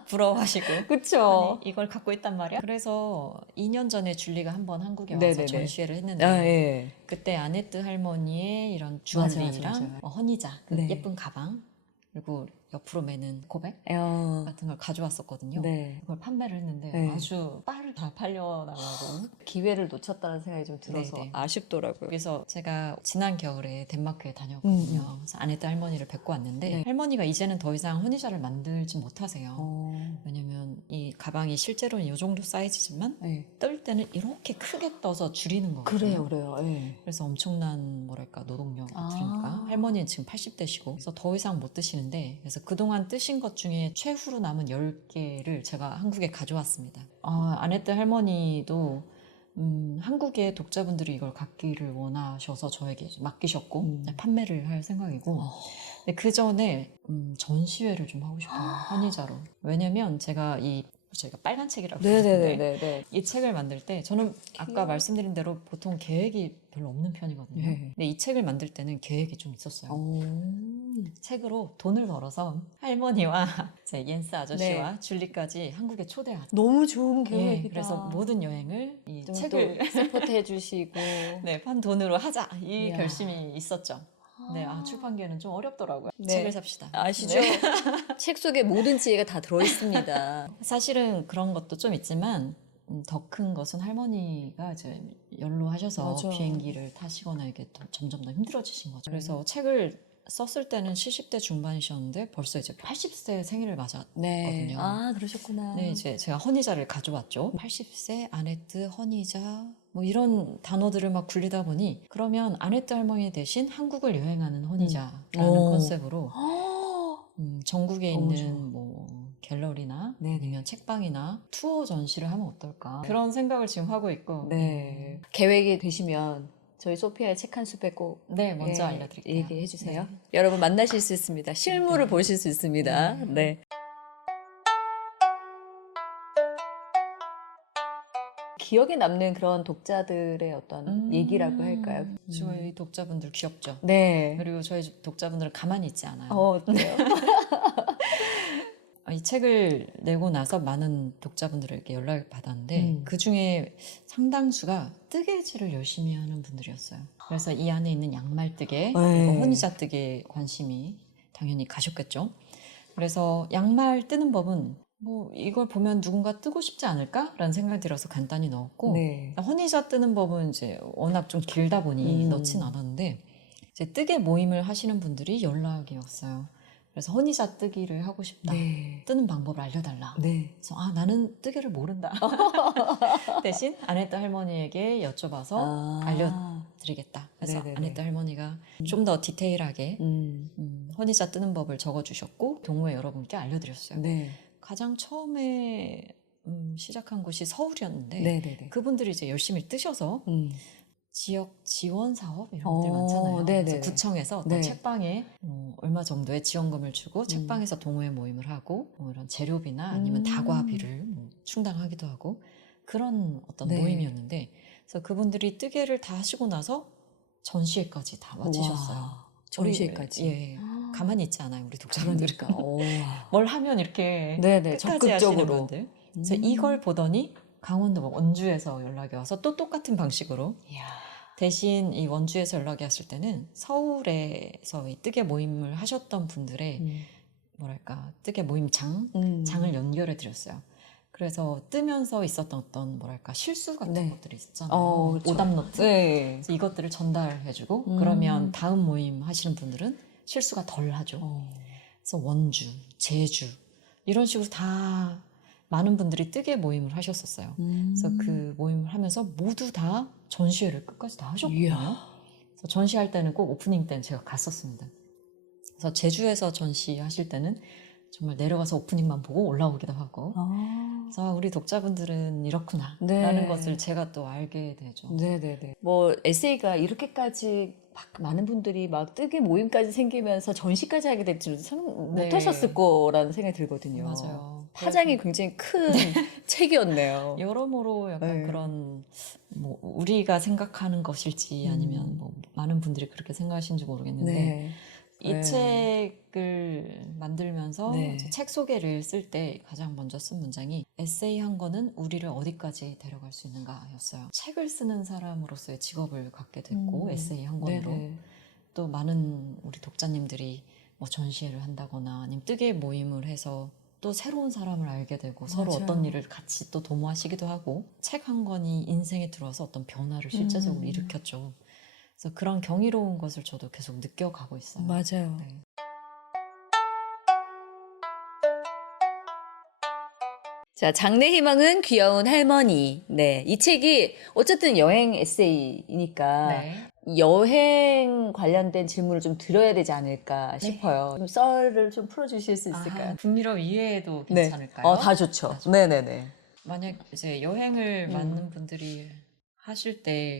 부러워하시고 그쵸? 아니, 이걸 갖고 있단 말이야? 그래서 2년 전에 줄리가 한번 한국에 와서 네네네. 전시회를 했는데, 예. 그때 아네트 할머니의 이런 맞아, 주얼리랑 맞아. 허니자, 그 네. 예쁜 가방, 그리고 옆으로 매는 고백 같은 걸 가져왔었거든요. 네. 그걸 판매를 했는데 네. 아주 빠르게 다 팔려나가고. 기회를 놓쳤다는 생각이 좀 들어서 네네. 아쉽더라고요. 그래서 제가 지난 겨울에 덴마크에 다녀왔거든요. 그래서 아네트 할머니를 뵙고 왔는데, 네. 할머니가 이제는 더 이상 허니자를 만들지 못하세요. 왜냐면 이 가방이 실제로는 이 정도 사이즈지만 네. 뜰 때는 이렇게 크게 떠서 줄이는 거거든요. 그래요. 예. 그래서 엄청난 뭐랄까 노동력이 아. 들으니까 할머니는 지금 80대시고 그래서 더 이상 못 드시는데, 그래서 그동안 뜨신 것 중에 최후로 남은 10개를 제가 한국에 가져왔습니다. 아네트 할머니도 한국의 독자분들이 이걸 갖기를 원하셔서 저에게 맡기셨고 판매를 할 생각이고, 근데 그 전에 전시회를 좀 하고 싶어요. 허니자로. 왜냐면 저희가 빨간 책이라고 부르는데, 네네네네. 이 책을 만들 때 저는 아까 귀여워. 말씀드린 대로 보통 계획이 별로 없는 편이거든요. 네. 근데 이 책을 만들 때는 계획이 좀 있었어요. 책으로 돈을 벌어서 할머니와 제 옌스 아저씨와 줄리까지 한국에 초대하자. 너무 좋은 계획이다. 예, 그래서 모든 여행을 이 좀 책을 또 서포트 해주시고. 네, 판 돈으로 하자, 이 이야. 결심이 있었죠. 네, 출판계는 좀 어렵더라고요. 네. 책을 삽시다. 아시죠? 네. 책 속에 모든 지혜가 다 들어있습니다. 사실은 그런 것도 좀 있지만 더 큰 것은 할머니가 이제 연로하셔서 맞아. 비행기를 타시거나 이게 점점 더 힘들어지신 거죠. 그래서 책을 썼을 때는 70대 중반이셨는데 벌써 이제 80세 생일을 맞았거든요. 네. 아, 그러셨구나. 네, 이제 제가 허니자를 가져왔죠. 80세 아네트 허니자 뭐 이런 단어들을 막 굴리다 보니, 그러면 아네트 할머니 대신 한국을 여행하는 허니자라는 오. 컨셉으로 전국에 너무 있는 좋아. 뭐 갤러리나 네네. 아니면 책방이나 투어 전시를 하면 어떨까, 그런 생각을 지금 하고 있고. 네. 계획이 되시면 저희 소피아의 책 한 숲에 꼭 네, 먼저 예, 알려드릴게요. 얘기해 주세요. 네. 여러분 만나실 수 있습니다. 실물을 네. 보실 수 있습니다. 네. 네. 기억에 남는 그런 독자들의 어떤 얘기라고 할까요? 저희 독자분들 귀엽죠. 네. 그리고 저희 독자분들은 가만히 있지 않아요. 어때요? 이 책을 내고 나서 많은 독자분들에게 연락을 받았는데 그 중에 상당수가 뜨개질을 열심히 하는 분들이었어요. 그래서 이 안에 있는 양말 뜨개, 그리고 허니자 뜨개에 관심이 당연히 가셨겠죠. 그래서 양말 뜨는 법은 뭐 이걸 보면 누군가 뜨고 싶지 않을까라는 생각이 들어서 간단히 넣었고, 네. 허니자 뜨는 법은 이제 워낙 좀 길다 보니 넣진 않았는데, 이제 뜨개 모임을 하시는 분들이 연락이 왔어요. 그래서 허니자 뜨기를 하고 싶다. 네. 뜨는 방법을 알려달라. 네. 그래서 나는 뜨개를 모른다. 대신 아네트 할머니에게 여쭤봐서 알려드리겠다. 그래서 네네네. 아네트 할머니가 좀 더 디테일하게 허니자 뜨는 법을 적어주셨고 동호회 여러분께 알려드렸어요. 네. 가장 처음에 시작한 곳이 서울이었는데 네네네. 그분들이 이제 열심히 뜨셔서 지역 지원 사업 이런 것들이 어, 많잖아요. 네네네. 그래서 구청에서 어떤 네. 책방에 얼마 정도의 지원금을 주고 책방에서 동호회 모임을 하고 뭐 이런 재료비나 아니면 다과비를 뭐 충당하기도 하고 그런 어떤 네. 모임이었는데, 그래서 그분들이 뜨개를 다 하시고 나서 전시회까지 다 마치셨어요. 와, 전시회까지. 예, 가만히 있지 않아요, 우리 독자분들은. 그러니까. 뭘 하면 이렇게 네네. 끝까지 하시는 적극적으로. 분들. 그래서 이걸 보더니 강원도 뭐 원주에서 연락이 와서 또 똑같은 방식으로, 이야. 대신 이 원주에서 연락이 왔을 때는 서울에서 이 뜨개 모임을 하셨던 분들의 뭐랄까 뜨개 모임장 장을 연결해 드렸어요. 그래서 뜨면서 있었던 어떤 뭐랄까 실수 같은 네. 것들이 있잖아요. 그쵸. 오답노트. 네. 그래서 이것들을 전달해주고 그러면 다음 모임 하시는 분들은 실수가 덜 하죠. 어. 그래서 원주, 제주 이런 식으로 다 많은 분들이 뜨개 모임을 하셨었어요. 그래서 그 모임을 하면서 모두 다 전시회를 끝까지 다 하셨거든요. 이야. 그래서 전시할 때는 꼭 오프닝 때는 제가 갔었습니다. 그래서 제주에서 전시하실 때는 정말 내려가서 오프닝만 보고 올라오기도 하고 그래서 우리 독자분들은 이렇구나 네. 라는 것을 제가 또 알게 되죠. 네네네. 뭐 에세이가 이렇게까지 막 많은 분들이 막 뜨개 모임까지 생기면서 전시까지 하게 될 줄은 생각 네. 못하셨을 거라는 생각이 들거든요. 맞아요. 파장이 굉장히 큰 책이었네요. 여러모로 약간 네. 그런 뭐 우리가 생각하는 것일지 아니면 뭐 많은 분들이 그렇게 생각하시는지 모르겠는데 네. 이 네. 책을 만들면서 네. 책 소개를 쓸 때 가장 먼저 쓴 문장이 에세이 한 권은 우리를 어디까지 데려갈 수 있는가였어요. 책을 쓰는 사람으로서의 직업을 갖게 됐고 에세이 한 권으로 네네. 또 많은 우리 독자님들이 뭐 전시회를 한다거나 아니면 뜨개 모임을 해서 또 새로운 사람을 알게 되고 서로 맞아요. 어떤 일을 같이 또 도모하시기도 하고 책 한 권이 인생에 들어와서 어떤 변화를 실제적으로 일으켰죠. 그래서 그런 경이로운 것을 저도 계속 느껴가고 있어요. 맞아요. 네. 자, 장래 희망은 귀여운 할머니. 네. 이 책이 어쨌든 여행 에세이니까 네. 여행 관련된 질문을 좀 드려야 되지 않을까 네. 싶어요. 좀 썰을 좀 풀어주실 수 있을까요? 북유럽 이외에도 네. 괜찮을까요? 다 좋죠. 다 좋죠. 네네네. 만약 이제 여행을 많은 분들이 하실 때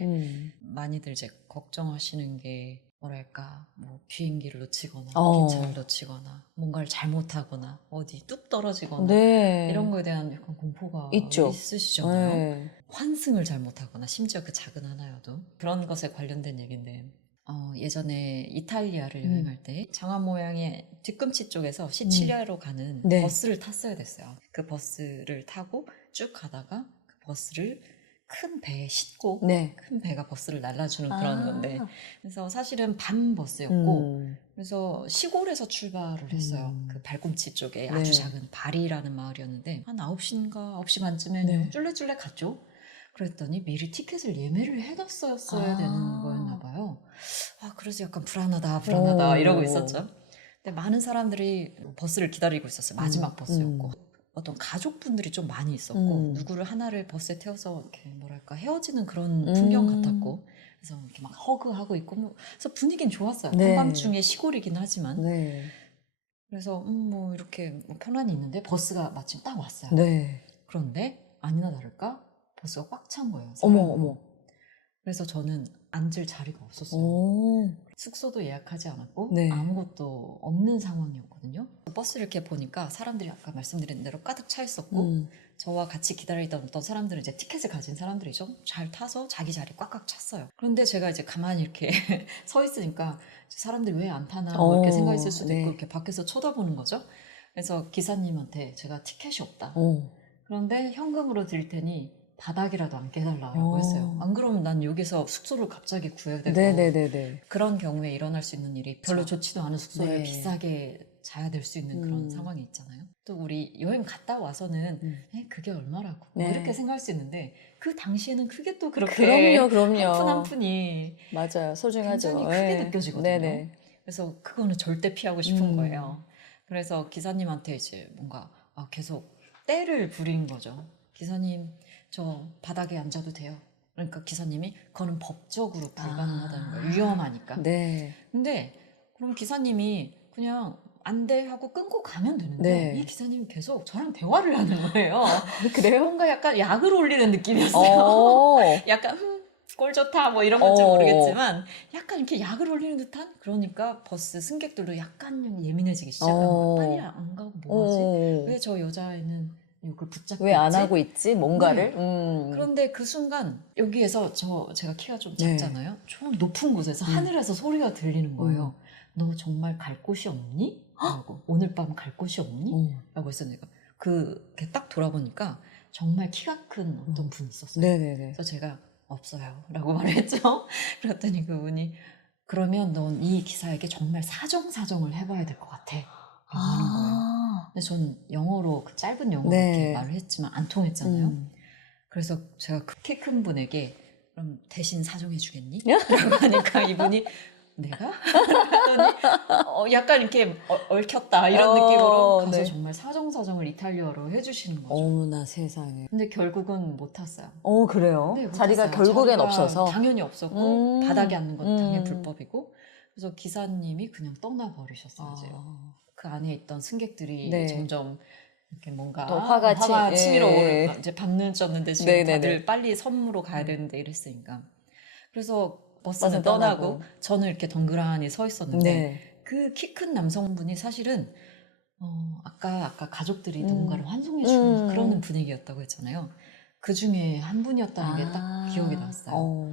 많이들 이제 걱정하시는 게 뭐랄까 뭐 비행기를 놓치거나 기차를 놓치거나 뭔가를 잘못하거나 어디 뚝 떨어지거나 네. 이런 거에 대한 약간 공포가 있죠. 있으시잖아요. 네. 환승을 잘못하거나 심지어 그 작은 하나여도 그런 것에 관련된 얘기인데 예전에 이탈리아를 여행할 때 장화 모양의 뒤꿈치 쪽에서 시칠리아로 가는 네. 버스를 탔어야 됐어요. 그 버스를 타고 쭉 가다가 그 버스를 큰 배에 싣고 네. 큰 배가 버스를 날라주는 그런 아. 건데 그래서 사실은 밤 버스였고 그래서 시골에서 출발을 했어요. 그 발꿈치 쪽에 아주 네. 작은 바리라는 마을이었는데 한 9시인가 9시 반쯤에 네. 쫄래쫄래 갔죠. 그랬더니 미리 티켓을 예매를 해놨어야 아. 되는 거였나 봐요. 그래서 약간 불안하다 이러고 오. 있었죠. 근데 많은 사람들이 버스를 기다리고 있었어요. 마지막 버스였고. 어떤 가족분들이 좀 많이 있었고 누구를 하나를 버스에 태워서 이렇게 뭐랄까 헤어지는 그런 풍경 같았고 그래서 이렇게 막 허그하고 있고 그래서 분위기는 좋았어요. 네. 한밤중에 시골이긴 하지만 네. 그래서 뭐 이렇게 뭐 편안히 있는데 버스가 마침 딱 왔어요. 네. 그런데 아니나 다를까 버스가 꽉 찬 거예요. 어머, 사람으로. 어머. 그래서 저는 앉을 자리가 없었어요. 오. 숙소도 예약하지 않았고 네. 아무것도 없는 상황이었거든요. 버스를 이렇게 보니까 사람들이 아까 말씀드린 대로 가득 차 있었고 저와 같이 기다리던 어떤 사람들은 이제 티켓을 가진 사람들이죠. 잘 타서 자기 자리 꽉꽉 찼어요. 그런데 제가 이제 가만히 이렇게 서 있으니까 사람들이 왜 안 타나 뭐 이렇게 생각했을 수도 네. 있고 이렇게 밖에서 쳐다보는 거죠. 그래서 기사님한테 제가 티켓이 없다. 그런데 현금으로 드릴 테니 바닥이라도 앉게해달라고 했어요. 안 그러면 난 여기서 숙소를 갑자기 구해야 되고 네네네네. 그런 경우에 일어날 수 있는 일이 별로 좋지도 않은 숙소에 네. 비싸게 자야 될 수 있는 그런 상황이 있잖아요. 또 우리 여행 갔다 와서는 그게 얼마라고 뭐 네. 이렇게 생각할 수 있는데 그 당시에는 그게 또 그렇게 그럼요. 한 푼 한 푼이 맞아요. 소중하죠. 굉장히 크게 느껴지거든요. 네네. 그래서 그거는 절대 피하고 싶은 거예요. 그래서 기사님한테 이제 뭔가 계속 떼를 부린 거죠. 기사님 저 바닥에 앉아도 돼요. 그러니까 기사님이 그거는 법적으로 불가능하다는 거예요. 위험하니까. 네. 근데 그럼 기사님이 그냥 안 돼 하고 끊고 가면 되는데 네. 이 기사님이 계속 저랑 대화를 하는 거예요. 그래요? 뭔가 약간 약을 올리는 느낌이었어요. 어. 약간 꼴 좋다 뭐 이런 건지 어. 모르겠지만 약간 이렇게 약을 올리는 듯한 그러니까 버스 승객들도 약간 예민해지기 시작하는 거예요. 빨리 안 가고 뭐하지? 왜 저 여자애는 이걸 붙잡고 왜 안 있지? 하고 있지? 뭔가를? 그런데 그 순간 여기에서 제가 키가 좀 네. 작잖아요. 좀 높은 곳에서 하늘에서 소리가 들리는 거예요. 너 정말 갈 곳이 없니? 라고 오늘 밤 갈 곳이 없니? 라고 했어요. 내가 그게 딱 돌아보니까 정말 키가 큰 어떤 분이 있었어요. 네네네. 그래서 제가 없어요 라고 말했죠. 그랬더니 그분이 그러면 넌 이 기사에게 정말 사정을 해봐야 될 것 같아 라고 하는 거예요. 근데 전 영어로 그 짧은 영어로 네. 이렇게 말을 했지만 안 통했잖아요. 그래서 제가 그 키 큰 분에게 그럼 대신 사정해 주겠니? 라고 하니까 이분이 내가? 하더니 약간 이렇게 얽혔다 이런 느낌으로 가서 네. 정말 사정사정을 이탈리아로 해주시는 거죠. 어머나 세상에. 근데 결국은 못 탔어요. 그래요? 네, 못 자리가 탔어요. 결국엔 자리가 없어서. 당연히 없었고 바닥에 앉는 건 당연히 음. 불법이고 그래서 기사님이 그냥 떠나버리셨어요. 이제. 그 안에 있던 승객들이 네. 점점 이렇게 뭔가 또 화가 치밀어 예. 오르고 이제 밤늦었는데 지금 네네네. 다들 빨리 섬으로 가야 되는데 이랬으니까 그래서 버스는 버스는 떠나고 떠나고. 저는 이렇게 덩그러니 서 있었는데 네. 그 키 큰 남성분이 사실은 아까 가족들이 누군가를 환송해 주는 그러는 분위기였다고 했잖아요. 그 중에 한 분이었다는 게 딱 기억이 났어요.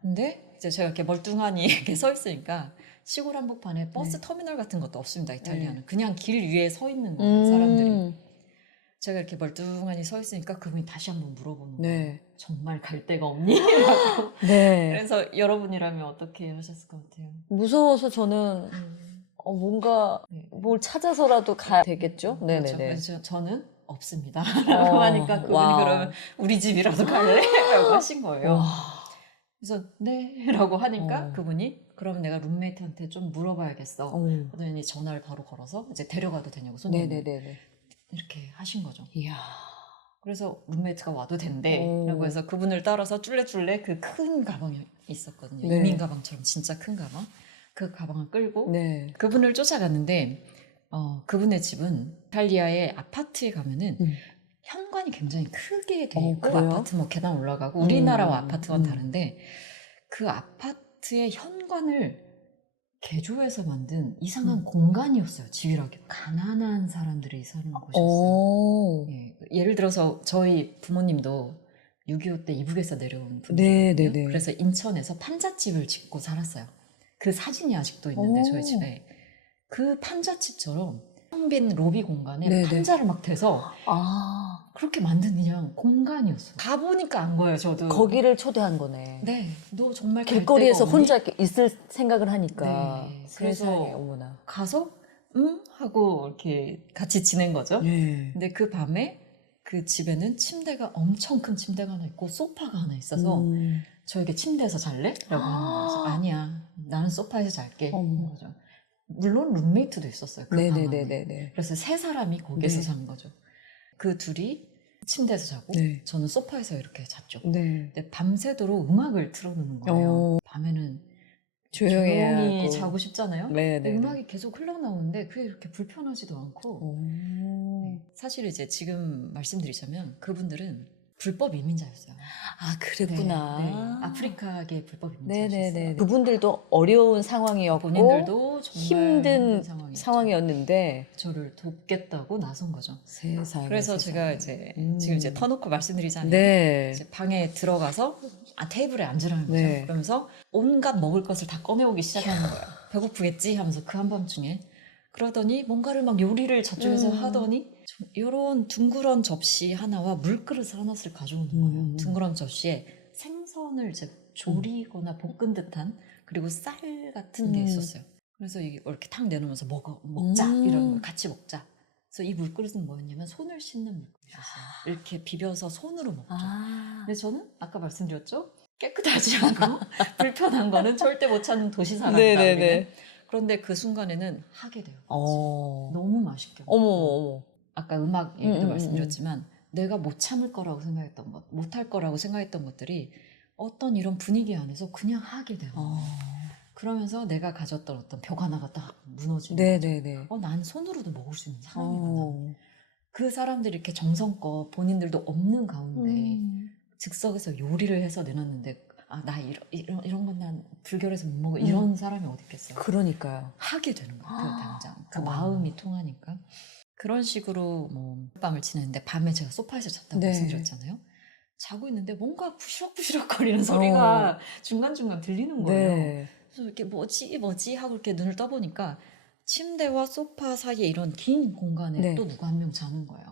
근데 이제 제가 이렇게 멀뚱하니 이렇게 서 있으니까 시골 한복판에 버스 네. 터미널 같은 것도 없습니다. 이탈리아는 네. 그냥 길 위에 서 있는 거예요. 사람들이. 제가 이렇게 멀뚱하니 서 있으니까 그분이 다시 한번 물어보는 거예요. 네. 정말 갈 데가 없니? 라고. 네. 그래서 여러분이라면 어떻게 하셨을 것 같아요? 무서워서 저는 뭔가 네. 뭘 찾아서라도 가야 되겠죠? 그렇죠. 네네네. 그래서 저는 없습니다. 라고 하니까 그분이 와우. 그러면 우리 집이라도 갈래? 라고 하신 거예요. 와. 그래서 네? 라고 하니까 어. 그분이 그럼 내가 룸메이트한테 좀 물어봐야겠어. 어. 그러더니 전화를 바로 걸어서 이제 데려가도 되냐고 손님을 네네네네. 이렇게 하신 거죠. 이야. 그래서 룸메이트가 와도 된대 오. 라고 해서 그분을 따라서 쫄래쫄래 그 큰 가방이 있었거든요. 네. 이민 가방처럼 진짜 큰 가방. 그 가방을 끌고 네. 그분을 쫓아갔는데 그분의 집은 이탈리아의 아파트에 가면은 현관이 굉장히 크게 돼 있고 그래요? 아파트 뭐 계단 올라가고 우리나라와 아파트와는 음. 다른데 그 아파트의 현관을 개조해서 만든 이상한 공간이었어요. 집이라기 가난한 사람들이 사는 곳이었어요. 예, 예를 들어서 저희 부모님도 6.25 때 이북에서 내려온 분이거든요. 네네네. 그래서 인천에서 판잣집을 짓고 살았어요. 그 사진이 아직도 있는데 저희 집에 그 판잣집처럼 텅 빈 로비 공간에 네네. 판자를 막 대서 그렇게 만든 그냥 공간이었어요. 가보니까 안 거예요, 저도. 거기를 초대한 거네. 네, 너 정말 갈 길거리에서 데가 없니? 혼자 이렇게 있을 생각을 하니까. 네, 세상에, 그래서 어머나. 가서 하고 이렇게 같이 지낸 거죠. 네. 근데 그 밤에 그 집에는 침대가 엄청 큰 침대가 하나 있고 소파가 하나 있어서 저에게 침대에서 잘래? 라고 하는 거예요. 아니야, 나는 소파에서 잘게. 어머. 거죠. 물론 룸메이트도 있었어요. 그 방 안에. 네네네네. 그래서 세 사람이 거기서 네. 잔 거죠. 그 둘이 침대에서 자고 네. 저는 소파에서 이렇게 잤죠. 네. 근데 밤새도록 음악을 틀어놓는 거예요. 밤에는 조용해야 조용히 하고. 자고 싶잖아요. 네네. 근데 음악이 계속 흘러나오는데 그게 그렇게 불편하지도 않고 네. 사실 이제 지금 말씀드리자면 그분들은 불법 이민자였어요. 그랬구나. 네, 네. 아프리카계 불법 이민자였어요. 네네네. 그분들도 어려운 상황이었고 본인들도 정말 힘든 상황이었죠. 상황이었는데 저를 돕겠다고 나선 거죠. 세상에. 그래서 제가 이제 지금 이제 터놓고 말씀드리자면 네. 이제 방에 들어가서 테이블에 앉으라는 거죠. 네. 그러면서 온갖 먹을 것을 다 꺼내오기 시작하는 거예요. 배고프겠지 하면서 그 한밤중에 그러더니 뭔가를 막 요리를 저쪽에서 하더니 이런 둥그런 접시 하나와 물그릇을 하나씩 가져오는 거예요. 둥그런 접시에 생선을 이제 조리거나 볶은 듯한 그리고 쌀 같은 게 있었어요. 그래서 이렇게 탁 내놓으면서 먹자 이런 거 같이 먹자. 그래서 이 물그릇은 뭐였냐면 손을 씻는 물그릇이었어요. 이렇게 비벼서 손으로 먹죠. 근데 저는 아까 말씀드렸죠? 깨끗하지 않고 불편한 거는 절대 못 찾는 도시 사람이다. 네네네. 우리는. 그런데 그 순간에는 하게 돼요. 너무 맛있게 먹고. 어머. 아까 음악 얘기도 말씀드렸지만 내가 못 참을 거라고 생각했던 것, 못 할 거라고 생각했던 것들이 어떤 이런 분위기 안에서 그냥 하게 돼요. 그러면서 내가 가졌던 어떤 벽 하나가 딱 무너지는 네네네. 거죠. 난 손으로도 먹을 수 있는 사람이구나. 그 사람들이 이렇게 정성껏 본인들도 없는 가운데 즉석에서 요리를 해서 내놨는데 나 이런 건 난 불결해서 못 먹어. 이런 사람이 어디 있겠어요. 그러니까요. 하게 되는 거예요. 그 당장. 그 마음이 통하니까. 그런 식으로 뭐 밤을 지냈는데 밤에 제가 소파에서 잤다고 네. 말씀드렸잖아요. 자고 있는데 뭔가 부시럭부시럭 거리는 소리가 중간중간 들리는 거예요. 네. 그래서 이렇게 뭐지 하고 이렇게 눈을 떠보니까 침대와 소파 사이에 이런 긴 공간에 네. 또 누가 한 명 자는 거예요.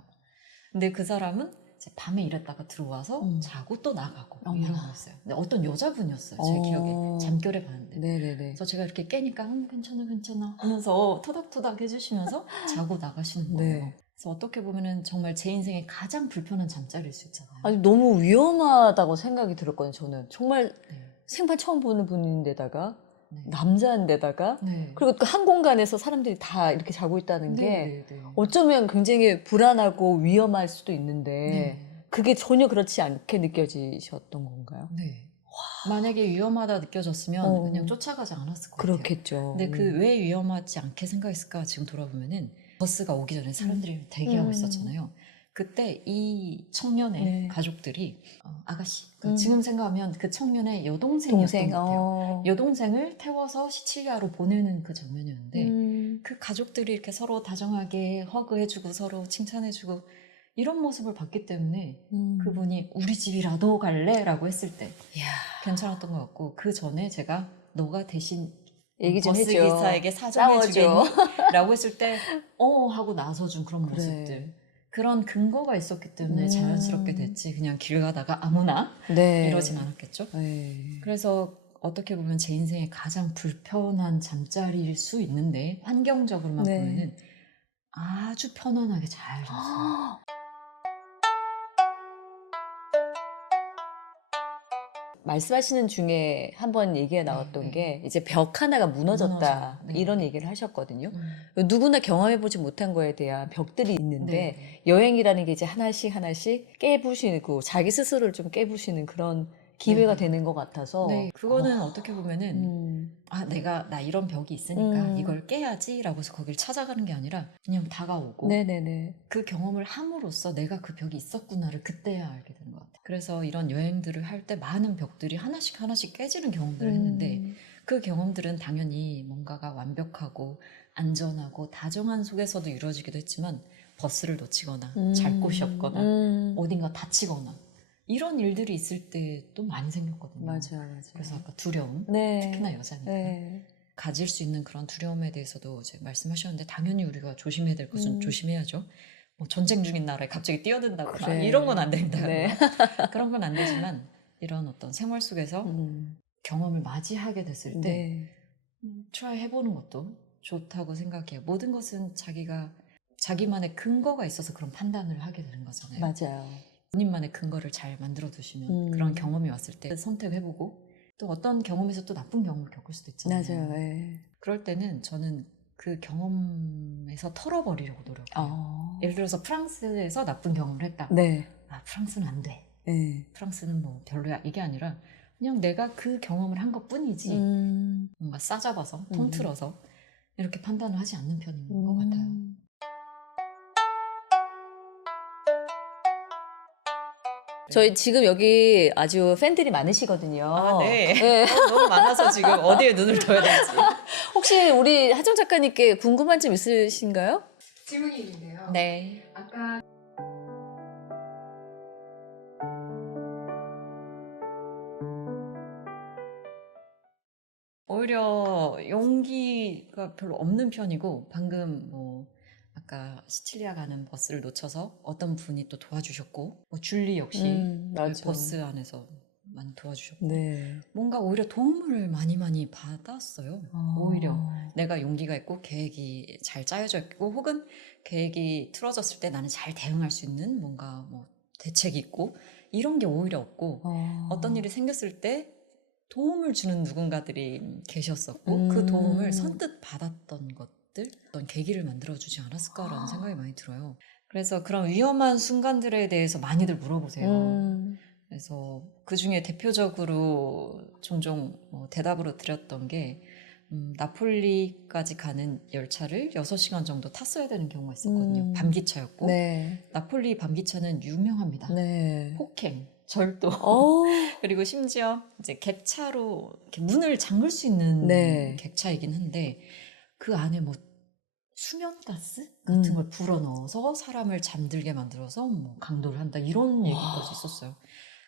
근데 그 사람은 이제 밤에 일했다가 들어와서 자고 또 나가고 이런 거였어요. 근데 어떤 여자분이었어요. 제 기억에 잠결에 봤는데. 네네네. 그래서 제가 이렇게 깨니까 괜찮아 하면서 토닥토닥 해주시면서 자고 나가시는 거예요. 네. 그래서 어떻게 보면은 정말 제 인생의 가장 불편한 잠자리일 수 있잖아요. 아니 너무 위험하다고 생각이 들었거든요. 저는 정말 네. 생판 처음 보는 분인데다가 네. 남자인데다가 네. 그리고 또 한 공간에서 사람들이 다 이렇게 자고 있다는 게 네, 네, 네. 어쩌면 굉장히 불안하고 위험할 수도 있는데 네. 그게 전혀 그렇지 않게 느껴지셨던 건가요? 네. 만약에 위험하다 느껴졌으면 어. 그냥 쫓아가지 않았을 것 같아요. 그렇겠죠. 근데 그 왜 위험하지 않게 생각했을까 지금 돌아보면은 버스가 오기 전에 사람들이 대기하고 있었잖아요. 그때 이 청년의 네. 가족들이 아가씨 지금 생각하면 그 청년의 여동생이었던 동생, 것 같아요. 여동생을 태워서 시칠리아로 보내는 그 장면이었는데 그 가족들이 이렇게 서로 다정하게 허그해주고 서로 칭찬해주고 이런 모습을 봤기 때문에 그분이 우리 집이라도 갈래? 라고 했을 때 이야. 괜찮았던 것 같고 그 전에 제가 너가 대신 얘기 좀 버스 해줘. 기사에게 싸워줘. 사정해주겠니? 라고 했을 때 하고 나서준 그런 그래. 모습들 그런 근거가 있었기 때문에 음. 자연스럽게 됐지 그냥 길 가다가 아무나 네. 이러진 않았겠죠. 네. 그래서 어떻게 보면 제 인생의 가장 불편한 잠자리일 수 있는데 환경적으로만 네. 보면은 아주 편안하게 잘 잤어요. 말씀하시는 중에 한번 얘기가 나왔던 네. 게 이제 벽 하나가 무너졌다 무너져. 네. 이런 얘기를 하셨거든요. 누구나 경험해보지 못한 거에 대한 벽들이 있는데 네. 여행이라는 게 이제 하나씩 하나씩 깨부시고 자기 스스로를 좀 깨부시는 그런 기회가 네. 되는 것 같아서 네, 그거는 어떻게 보면은 음. 나 이런 벽이 있으니까 음. 이걸 깨야지라고 해서 거길 찾아가는 게 아니라 그냥 다가오고 네네네. 그 경험을 함으로써 내가 그 벽이 있었구나를 그때야 알게 되는 것 같아요. 그래서 이런 여행들을 할 때 많은 벽들이 하나씩 하나씩 깨지는 경험들을 했는데 그 경험들은 당연히 뭔가가 완벽하고 안전하고 다정한 속에서도 이루어지기도 했지만 버스를 놓치거나 잘 곳이 없거나 어딘가 다치거나 이런 일들이 있을 때 또 많이 생겼거든요. 맞아요. 그래서 아까 두려움, 네. 특히나 여자니까 네. 가질 수 있는 그런 두려움에 대해서도 이제 말씀하셨는데 당연히 우리가 조심해야 될 것은 조심해야죠. 뭐 전쟁 중인 나라에 갑자기 뛰어든다거나 그래. 이런 건 안 된다고요. 네. 그런 건 안 되지만 이런 어떤 생활 속에서 경험을 맞이하게 됐을 때 네. 트라이 해보는 것도 좋다고 생각해요. 모든 것은 자기만의 근거가 있어서 그런 판단을 하게 되는 거잖아요. 맞아요. 본인만의 근거를 잘 만들어 두시면 그런 경험이 왔을 때 선택해보고 또 어떤 경험에서 또 나쁜 경험을 겪을 수도 있잖아요. 맞아요. 네. 그럴 때는 저는 그 경험에서 털어버리려고 노력해요. 예를 들어서 프랑스에서 나쁜 경험을 했다. 네. 프랑스는 안 돼. 네. 프랑스는 뭐 별로야. 이게 아니라 그냥 내가 그 경험을 한 것뿐이지 뭔가 싸잡아서 통틀어서 이렇게 판단을 하지 않는 편인 것 같아요. 저희 지금 여기 아주 팬들이 많으시거든요. 네. 네. 너무 많아서 지금 어디에 눈을 둬야 될지. 혹시 우리 하정 작가님께 궁금한 점 있으신가요? 질문이 있는데요. 네. 아까 오히려 용기가 별로 없는 편이고 방금 뭐 아까 시칠리아 가는 버스를 놓쳐서 어떤 분이 또 도와주셨고 뭐 줄리 역시 그 맞아. 버스 안에서 많이 도와주셨고 네. 뭔가 오히려 도움을 많이 받았어요. 오히려 내가 용기가 있고 계획이 잘 짜여져 있고 혹은 계획이 틀어졌을 때 나는 잘 대응할 수 있는 뭔가 뭐 대책이 있고 이런 게 오히려 없고 어떤 일이 생겼을 때 도움을 주는 누군가들이 계셨었고 그 도움을 선뜻 받았던 것들 어떤 계기를 만들어주지 않았을까라는 생각이 많이 들어요. 그래서 그런 위험한 순간들에 대해서 많이들 물어보세요. 그래서 그 중에 대표적으로 종종 대답으로 드렸던 게 나폴리까지 가는 열차를 6시간 정도 탔어야 되는 경우가 있었거든요. 밤기차였고 네. 나폴리 밤기차는 유명합니다. 네. 폭행, 절도 어. 그리고 심지어 이제 객차로 이렇게 문을 잠글 수 있는 네. 객차이긴 한데 그 안에 뭐 수면가스 같은 걸 불어넣어서 사람을 잠들게 만들어서 뭐 강도를 한다 이런 얘기까지 있었어요.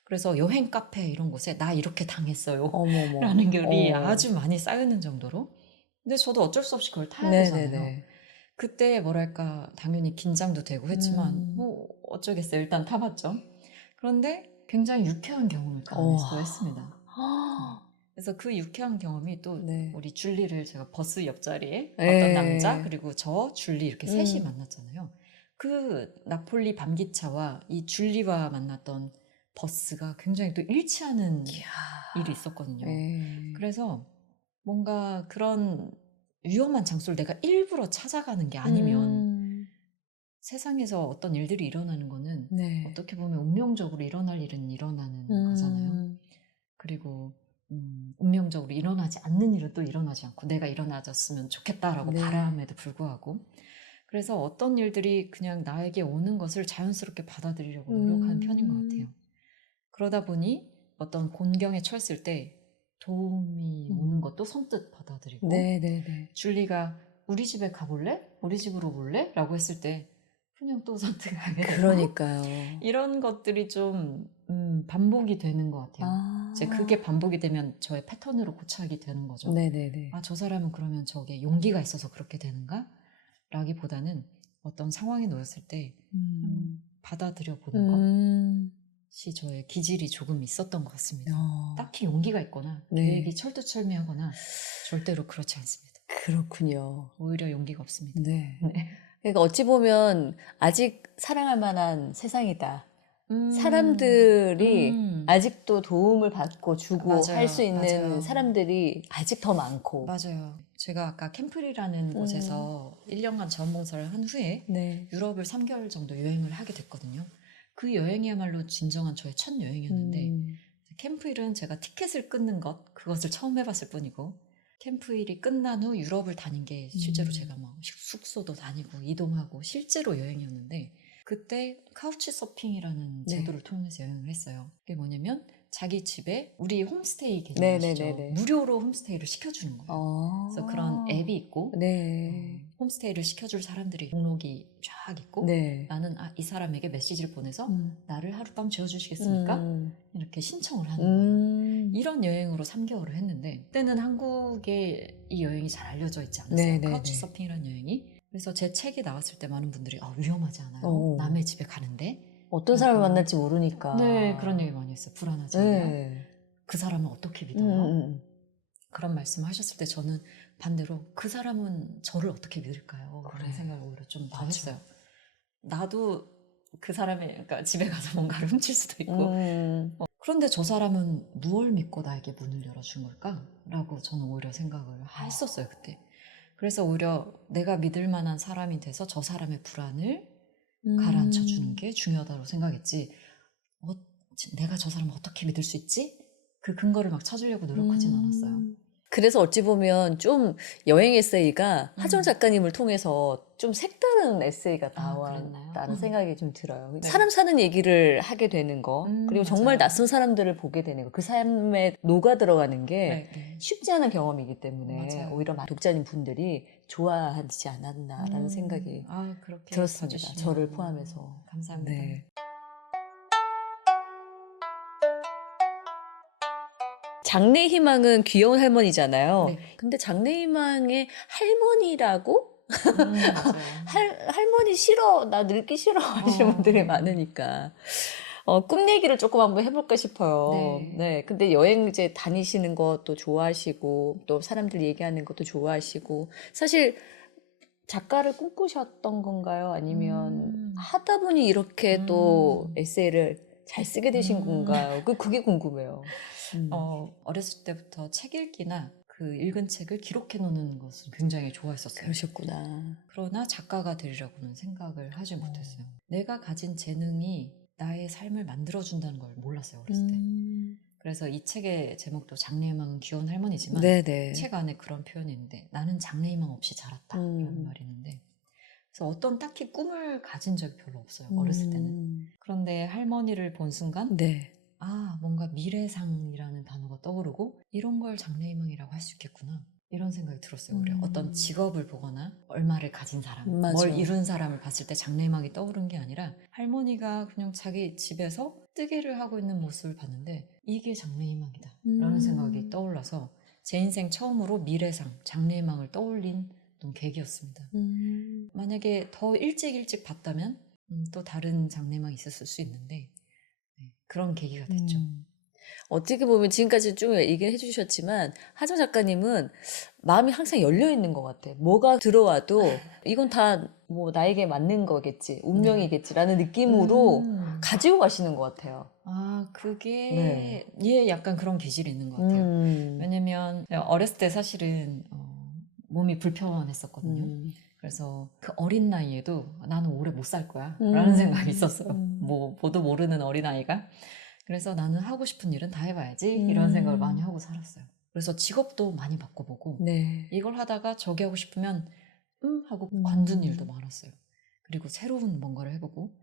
그래서 여행 카페 이런 곳에 나 이렇게 당했어요 어머머. 라는 글이 아주 많이 쌓이는 정도로 근데 저도 어쩔 수 없이 그걸 타야 되잖아요. 네네네. 그때 뭐랄까 당연히 긴장도 되고 했지만 뭐 어쩌겠어요. 일단 타봤죠. 그런데 굉장히 유쾌한 경험을 그 안에서 했습니다. 그래서 그 유쾌한 경험이 또 네. 우리 줄리를 제가 버스 옆자리에 네. 어떤 남자 그리고 저 줄리 이렇게 셋이 만났잖아요. 그 나폴리 밤기차와 이 줄리와 만났던 버스가 굉장히 또 일치하는 일이 있었거든요. 네. 그래서 뭔가 그런 위험한 장소를 내가 일부러 찾아가는 게 아니면 세상에서 어떤 일들이 일어나는 거는 네. 어떻게 보면 운명적으로 일어날 일은 일어나는 거잖아요. 그리고 운명적으로 일어나지 않는 일은 또 일어나지 않고 내가 일어나졌으면 좋겠다라고 네. 바람에도 불구하고 그래서 어떤 일들이 그냥 나에게 오는 것을 자연스럽게 받아들이려고 노력하는 편인 것 같아요. 그러다 보니 어떤 곤경에 처했을 때 도움이 오는 것도 선뜻 받아들이고 네네네. 줄리가 우리 집에 가볼래? 우리 집으로 올래? 라고 했을 때 그냥 또 선택하게 되고 그러니까요. 이런 것들이 좀 반복이 되는 것 같아요. 이제 그게 반복이 되면 저의 패턴으로 고착이 되는 거죠. 네네네. 아, 저 사람은 그러면 저게 용기가 있어서 그렇게 되는가? 라기보다는 어떤 상황에 놓였을 때 받아들여 보는 것이 저의 기질이 조금 있었던 것 같습니다. 딱히 용기가 있거나 네. 계획이 철두철미하거나 절대로 그렇지 않습니다. 그렇군요. 오히려 용기가 없습니다. 네. 네. 그러니까 어찌 보면 아직 사랑할 만한 세상이다. 사람들이 음. 아직도 도움을 받고 주고 맞아요. 할 수 있는 맞아요. 사람들이 아직 더 많고. 맞아요. 제가 아까 캠프리라는 곳에서 1년간 자원봉사를 한 후에 네. 유럽을 3개월 정도 여행을 하게 됐거든요. 그 여행이야말로 진정한 저의 첫 여행이었는데 캠프일은 제가 티켓을 끊는 그것을 처음 해봤을 뿐이고 캠프일이 끝난 후 유럽을 다닌 게 실제로 제가 막 숙소도 다니고 이동하고 실제로 여행이었는데 그때 카우치 서핑이라는 네. 제도를 통해서 여행을 했어요. 그게 뭐냐면 자기 집에 우리 홈스테이 네네네네. 개념이시죠. 무료로 홈스테이를 시켜주는 거예요. 그래서 그런 앱이 있고 네. 홈스테이를 시켜줄 사람들이 목록이 쫙 있고 네. 나는 이 사람에게 메시지를 보내서 나를 하룻밤 재워주시겠습니까? 이렇게 신청을 하는 거예요. 이런 여행으로 3개월을 했는데 그때는 한국에 이 여행이 잘 알려져 있지 않았어요. 네네네. 카우치 서핑이라는 여행이. 그래서 제 책이 나왔을 때 많은 분들이 위험하지 않아요? 오. 남의 집에 가는데? 어떤 사람을 만날지 모르니까. 네, 그런 얘기 많이 했어요. 불안하지 않아요? 네. 그 사람은 어떻게 믿어요? 그런 말씀을 하셨을 때 저는 반대로 그 사람은 저를 어떻게 믿을까요? 그래. 그런 생각을 오히려 좀 더 맞아. 했어요. 나도 그 사람의 그러니까 집에 가서 뭔가를 훔칠 수도 있고 그런데 저 사람은 무엇을 믿고 나에게 문을 열어준 걸까? 라고 저는 오히려 생각을 했었어요 그때. 그래서 오히려 내가 믿을 만한 사람이 돼서 저 사람의 불안을 가라앉혀주는 게 중요하다고 생각했지 내가 저 사람을 어떻게 믿을 수 있지? 그 근거를 막 찾으려고 노력하진 않았어요. 그래서 어찌 보면 좀 여행 에세이가 하정 작가님을 통해서 좀 색다른 에세이가 그랬나요? 나왔다는 생각이 좀 들어요. 네. 사람 사는 얘기를 하게 되는 거, 그리고 정말 맞아요. 낯선 사람들을 보게 되는 거, 그 삶에 녹아 들어가는 게 네. 쉽지 않은 경험이기 때문에 맞아요. 오히려 독자님 분들이 좋아하지 않았나라는 생각이 그렇게 들었습니다. 봐주시면 저를 포함해서. 감사합니다. 네. 장래희망은 귀여운 할머니잖아요. 네. 근데 장래희망의 할머니라고? 맞아요. 할머니 싫어, 나 늙기 싫어 하시는 분들이 많으니까. 꿈 얘기를 조금 한번 해볼까 싶어요. 네. 네. 근데 여행 이제 다니시는 것도 좋아하시고, 또 사람들 얘기하는 것도 좋아하시고, 사실 작가를 꿈꾸셨던 건가요? 아니면 하다 보니 이렇게 또 에세이를 잘 쓰게 되신 건가요? 그게 궁금해요. 어렸을 때부터 책 읽기나 그 읽은 책을 기록해 놓는 것을 굉장히 좋아했었어요. 그러셨구나. 그러나 작가가 되리라고는 생각을 하지 못했어요. 내가 가진 재능이 나의 삶을 만들어준다는 걸 몰랐어요, 어렸을 때. 그래서 이 책의 제목도 장래희망은 귀여운 할머니지만 네네. 책 안에 그런 표현이 있는데 나는 장래희망 없이 자랐다 라는 말이 있는데 그래서 어떤 딱히 꿈을 가진 적이 별로 없어요, 어렸을 때는. 그런데 할머니를 본 순간 네. 뭔가 미래상이라는 단어가 떠오르고 이런 걸 장래희망이라고 할 수 있겠구나 이런 생각이 들었어요. 오히려 어떤 직업을 보거나 얼마를 가진 사람, 맞아. 뭘 이룬 사람을 봤을 때 장래희망이 떠오른 게 아니라 할머니가 그냥 자기 집에서 뜨개를 하고 있는 모습을 봤는데 이게 장래희망이다 라는 생각이 떠올라서 제 인생 처음으로 미래상, 장래희망을 떠올린 어떤 계기였습니다. 만약에 더 일찍 봤다면 또 다른 장래희망이 있었을 수 있는데 그런 계기가 됐죠. 어떻게 보면 지금까지 쭉 얘기를 해주셨지만 하정 작가님은 마음이 항상 열려 있는 것 같아. 뭐가 들어와도 이건 다 뭐 나에게 맞는 거겠지, 운명이겠지라는 느낌으로 가지고 가시는 것 같아요. 아, 그게 네. 얘 약간 그런 기질이 있는 것 같아요. 왜냐면 어렸을 때 사실은 몸이 불편했었거든요. 그래서 그 어린 나이에도 나는 오래 못 살 거야 라는 생각이 있었어요. 뭐 모두 모르는 어린아이가. 그래서 나는 하고 싶은 일은 다 해봐야지 이런 생각을 많이 하고 살았어요. 그래서 직업도 많이 바꿔보고 네. 이걸 하다가 저기 하고 싶으면 하고 관둔 일도 많았어요. 그리고 새로운 뭔가를 해보고.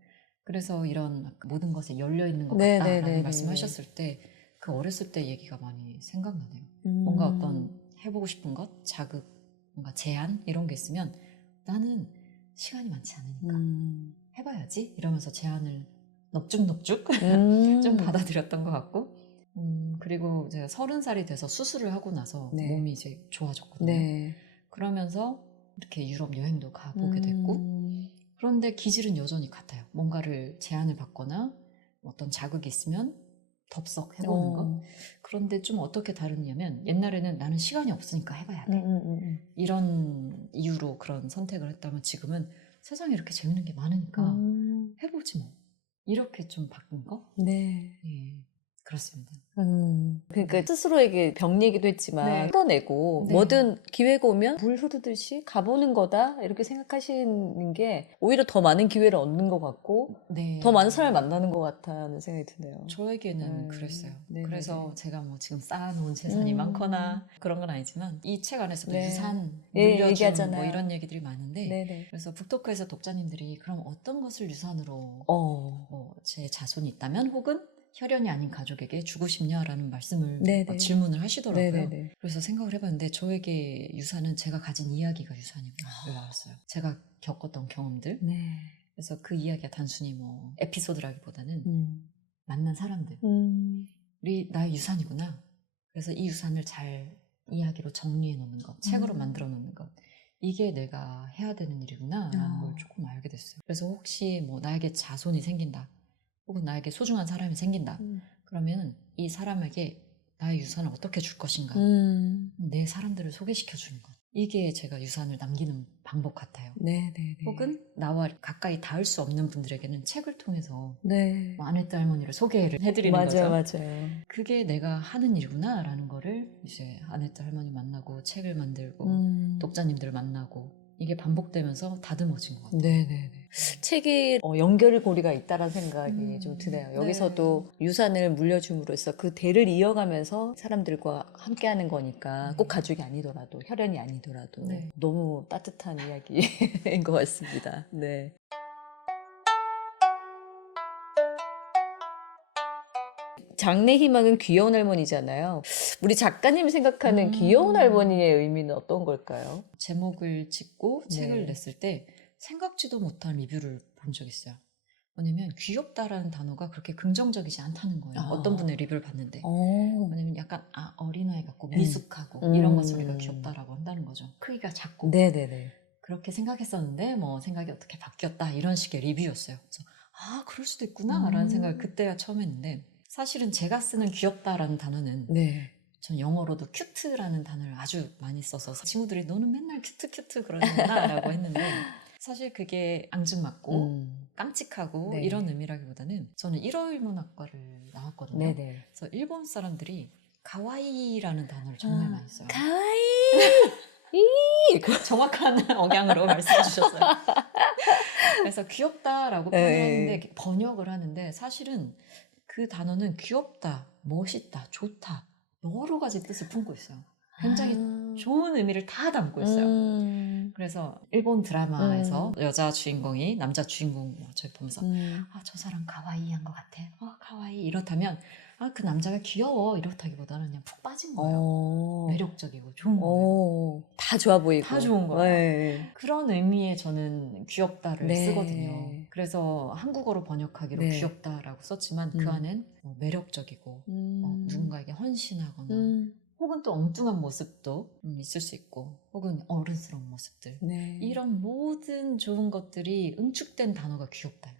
그래서 이런 모든 것에 열려있는 것 네, 같다라는 네, 네, 말씀하셨을 때 그 어렸을 때 얘기가 많이 생각나네요. 뭔가 어떤 해보고 싶은 것, 자극, 뭔가 제안 이런 게 있으면 나는 시간이 많지 않으니까 해봐야지 이러면서 제안을 넙죽넙죽 좀 받아들였던 것 같고. 그리고 제가 30살이 돼서 수술을 하고 나서 네. 몸이 이제 좋아졌거든요. 네. 그러면서 이렇게 유럽 여행도 가보게 됐고. 그런데 기질은 여전히 같아요. 뭔가를 제안을 받거나 어떤 자극이 있으면 덥석 해보는 것. 그런데 좀 어떻게 다르냐면 옛날에는 나는 시간이 없으니까 해봐야 돼. 이런 이유로 그런 선택을 했다면 지금은 세상에 이렇게 재밌는 게 많으니까 해보지 뭐. 이렇게 좀 바뀐 거? 네. 예, 그렇습니다. 그러니까 스스로에게 병 얘기도 했지만 네. 뜯어내고 네. 뭐든 기회가 오면 물 흐르듯이 가보는 거다 이렇게 생각하시는 게 오히려 더 많은 기회를 얻는 것 같고 네. 더 많은 사람을 만나는 것 같다는 생각이 드네요. 저에게는 그랬어요. 네네네. 그래서 제가 뭐 지금 쌓아놓은 재산이 많거나 그런 건 아니지만 이 책 안에서도 네. 유산 예, 물려줌 얘기하잖아요. 뭐 이런 얘기들이 많은데 네네. 그래서 북토크에서 독자님들이 그럼 어떤 것을 유산으로 어. 제 자손이 있다면 혹은 혈연이 아닌 가족에게 주고 싶냐라는 말씀을 네네. 질문을 하시더라고요. 네네네. 그래서 생각을 해봤는데 저에게 유산은 제가 가진 이야기가 유산이구나 알았어요. 제가 겪었던 경험들. 네. 그래서 그 이야기가 단순히 뭐 에피소드라기보다는 만난 사람들이 나의 유산이구나. 그래서 이 유산을 잘 이야기로 정리해 놓는 것, 책으로 만들어 놓는 것. 이게 내가 해야 되는 일이구나 라는 걸 조금 알게 됐어요. 그래서 혹시 뭐 나에게 자손이 생긴다. 혹은 나에게 소중한 사람이 생긴다. 그러면 이 사람에게 나의 유산을 어떻게 줄 것인가. 내 사람들을 소개시켜 주는 것. 이게 제가 유산을 남기는 방법 같아요. 네네네. 혹은 나와 가까이 닿을 수 없는 분들에게는 책을 통해서 네. 뭐 아내딸 할머니를 소개를 해드리는 맞아요, 거죠. 맞아요. 그게 내가 하는 일이구나 라는 거를 이제 아내딸 할머니 만나고 책을 만들고 독자님들 만나고 이게 반복되면서 다듬어진 것 같아요. 네네네. 책이 연결고리가 있다는 생각이 좀 드네요. 여기서도 유산을 물려줌으로써 그 대를 이어가면서 사람들과 함께하는 거니까 꼭 가족이 아니더라도 혈연이 아니더라도 네. 너무 따뜻한 이야기인 것 같습니다. 네. 장래 희망은 귀여운 할머니잖아요. 우리 작가님이 생각하는 귀여운 할머니의 의미는 어떤 걸까요? 제목을 짓고 네. 책을 냈을 때 생각지도 못한 리뷰를 본 적이 있어요. 뭐냐면 귀엽다라는 단어가 그렇게 긍정적이지 않다는 거예요. 어떤 분의 리뷰를 봤는데. 왜냐면 약간 어린아이 같고 미숙하고 이런 것을 우리가 귀엽다라고 한다는 거죠. 크기가 작고. 네네네. 그렇게 생각했었는데 뭐 생각이 어떻게 바뀌었다 이런 식의 리뷰였어요. 그래서 그럴 수도 있구나 라는 생각을 그때야 처음 했는데 사실은 제가 쓰는 귀엽다라는 단어는 네. 전 영어로도 큐트라는 단어를 아주 많이 써서 친구들이 너는 맨날 큐트 그러는구나 라고 했는데 사실 그게 앙증맞고 깜찍하고 네. 이런 의미라기보다는 저는 일어일문학과를 나왔거든요. 네네. 그래서 일본 사람들이 가와이라는 단어를 정말 많이 써요. 가와이! 정확한 억양으로 말씀해 주셨어요. 그래서 귀엽다라고 네. 표현을 하는데 번역을 하는데 사실은 그 단어는 귀엽다, 멋있다, 좋다 여러 가지 뜻을 품고 있어요. 굉장히 좋은 의미를 다 담고 있어요. 그래서 일본 드라마에서 여자 주인공이 남자 주인공 저희 보면서 저 사람 가와이한 것 같아. 가와이 이렇다면 그 남자가 귀여워 이렇다기보다는 그냥 푹 빠진 거예요. 매력적이고 좋은 거예요. 다 좋아 보이고. 다 좋은 거예요. 네. 그런 의미의 저는 귀엽다를 네. 쓰거든요. 그래서 한국어로 번역하기로 네. 귀엽다라고 썼지만 그 안엔 매력적이고 누군가에게 헌신하거나 혹은 또 엉뚱한 모습도 있을 수 있고 혹은 어른스러운 모습들 네. 이런 모든 좋은 것들이 응축된 단어가 귀엽다.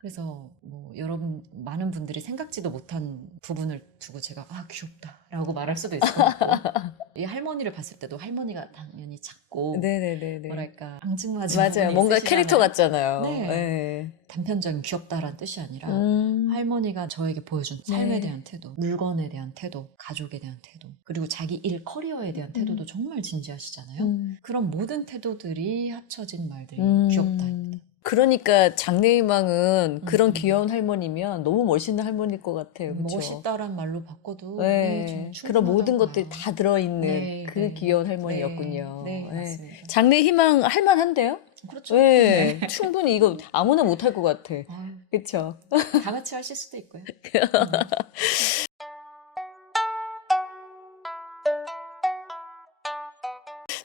그래서 뭐 여러분 많은 분들이 생각지도 못한 부분을 두고 제가 귀엽다라고 말할 수도 있을 것 같고 이 할머니를 봤을 때도 할머니가 당연히 작고 네네네네. 뭐랄까 앙증맞은 맞아요. 부분이 뭔가 있으시잖아요. 캐릭터 같잖아요. 네. 네. 단편적인 귀엽다라는 뜻이 아니라 음. 할머니가 저에게 보여준 삶에 네. 대한 태도, 물건에 대한 태도, 가족에 대한 태도, 그리고 자기 일 커리어에 대한 태도도 정말 진지하시잖아요. 그런 모든 태도들이 합쳐진 말들이 귀엽다입니다. 그러니까 장래희망은 그런 음. 귀여운 할머니면 너무 멋있는 할머니일 것 같아요. 그렇죠? 멋있다란 말로 바꿔도 네. 그런 모든 충분하다고 것들이 봐요. 다 들어있는 네, 그 네. 귀여운 할머니였군요. 네, 네. 맞습니다. 장래희망 할만한데요? 그렇죠. 네. 충분히 이거 아무나 못할 것 같아. 아유, 그렇죠? 다 같이 하실 수도 있고요.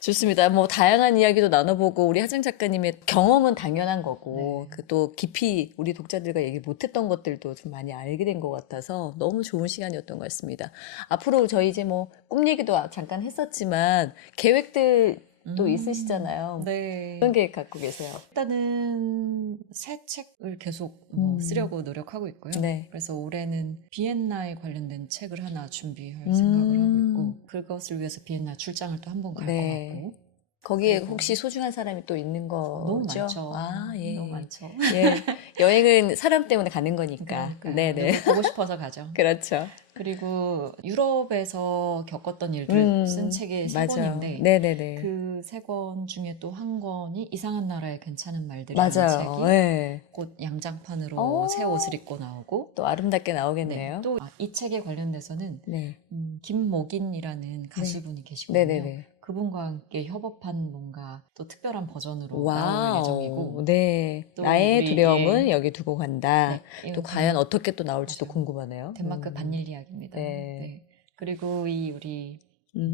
좋습니다. 뭐 다양한 이야기도 나눠보고 우리 하정 작가님의 경험은 당연한 거고 네. 그 또 깊이 우리 독자들과 얘기 못했던 것들도 좀 많이 알게 된 것 같아서 너무 좋은 시간이었던 것 같습니다. 앞으로 저희 이제 뭐 꿈 얘기도 잠깐 했었지만 계획들도 있으시잖아요. 네. 어떤 계획 갖고 계세요? 일단은 새 책을 계속 쓰려고 노력하고 있고요. 네. 그래서 올해는 비엔나에 관련된 책을 하나 준비할 생각을 하고 있고 그것을 위해서 비엔나 출장을 또 한 번 갈 것 네. 같고 거기에 그리고 혹시 소중한 사람이 또 있는 거죠? 너무 많죠. 아, 예. 너무 많죠. 예. 여행은 사람 때문에 가는 거니까. 그러니까요. 네네. 누굴 보고 싶어서 가죠. 그렇죠. 그리고 유럽에서 겪었던 일들을 쓴 책이 세 맞아요. 권인데 네네네. 그 세 권 중에 또 한 권이 이상한 나라의 괜찮은 말들이라는 맞아요. 책이 네. 곧 양장판으로 오. 새 옷을 입고 나오고 또 아름답게 나오겠네요. 또 이 책에 관련돼서는 네. 김목인이라는 가수분이 계시거든요. 네네네. 그분과 함께 협업한 뭔가 또 특별한 버전으로 나올 와우. 예정이고 네. 또 나의 우리, 두려움은 예. 여기 두고 간다. 네, 또 이건 과연 어떻게 또 나올지도 맞아요. 궁금하네요. 덴마크 반일 이야기입니다. 네. 네. 그리고 우리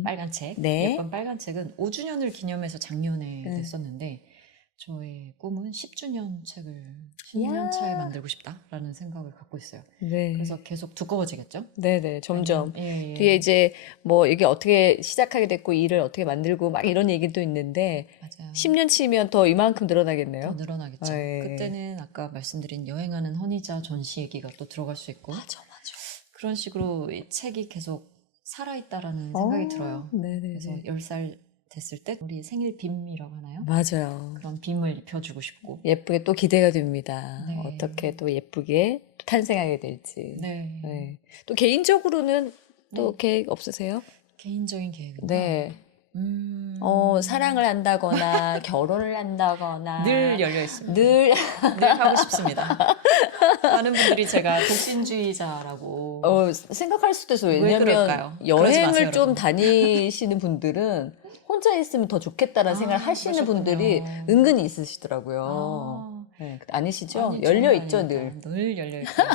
빨간 책, 네. 예쁜 빨간 책은 5주년을 기념해서 작년에 네. 냈었는데 저의 꿈은 10주년 책을 10년 차에 만들고 싶다라는 생각을 갖고 있어요. 네. 그래서 계속 두꺼워지겠죠? 네네. 점점. 예. 뒤에 이제 뭐 이게 어떻게 시작하게 됐고 일을 어떻게 만들고 막 이런 얘기도 있는데 맞아요. 10년 치면 더 이만큼 늘어나겠네요. 더 늘어나겠죠. 네. 그때는 아까 말씀드린 여행하는 허니자 전시 얘기가 또 들어갈 수 있고 맞아. 그런 식으로 이 책이 계속 살아있다라는 생각이 들어요. 네네. 그래서 10살 됐을 때 우리 생일 빔이라고 하나요? 맞아요. 그런 빔을 입혀주고 싶고 예쁘게 또 기대가 됩니다. 네. 어떻게 또 예쁘게 또 탄생하게 될지. 네. 네. 또 개인적으로는 또 네. 계획 없으세요? 개인적인 계획은 네. 사랑을 한다거나 결혼을 한다거나 늘 열려 있습니다. 늘 늘 하고 싶습니다. 많은 분들이 제가 독신주의자라고 생각할 수도 있어요. 왜 왜냐면 그럴까요? 그러지 여행을 마세요, 좀 여러분. 다니시는 분들은 혼자 있으면 더 좋겠다라는 생각을 하시는 그러셨군요. 분들이 은근히 있으시더라고요. 아, 네, 아니시죠? 아니, 열려 전혀 있죠, 아닙니다. 늘. 늘 열려 있고요.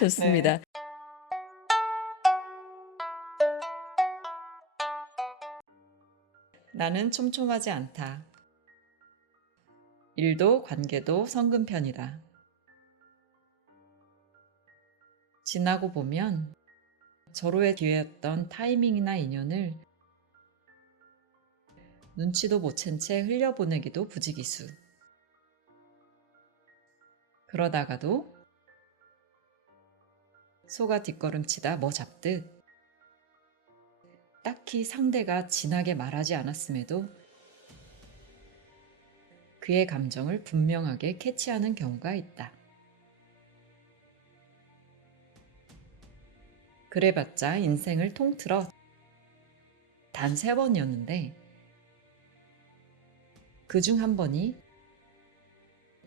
좋습니다. 나는 촘촘하지 않다. 일도 관계도 성금편이다. 지나고 보면 절호의 기회였던 타이밍이나 인연을 눈치도 못 챈 채 흘려보내기도 부지기수. 그러다가도 소가 뒷걸음치다 뭐 잡듯 딱히 상대가 진하게 말하지 않았음에도 그의 감정을 분명하게 캐치하는 경우가 있다. 그래봤자 인생을 통틀어 단 3번이었는데 그중 한 번이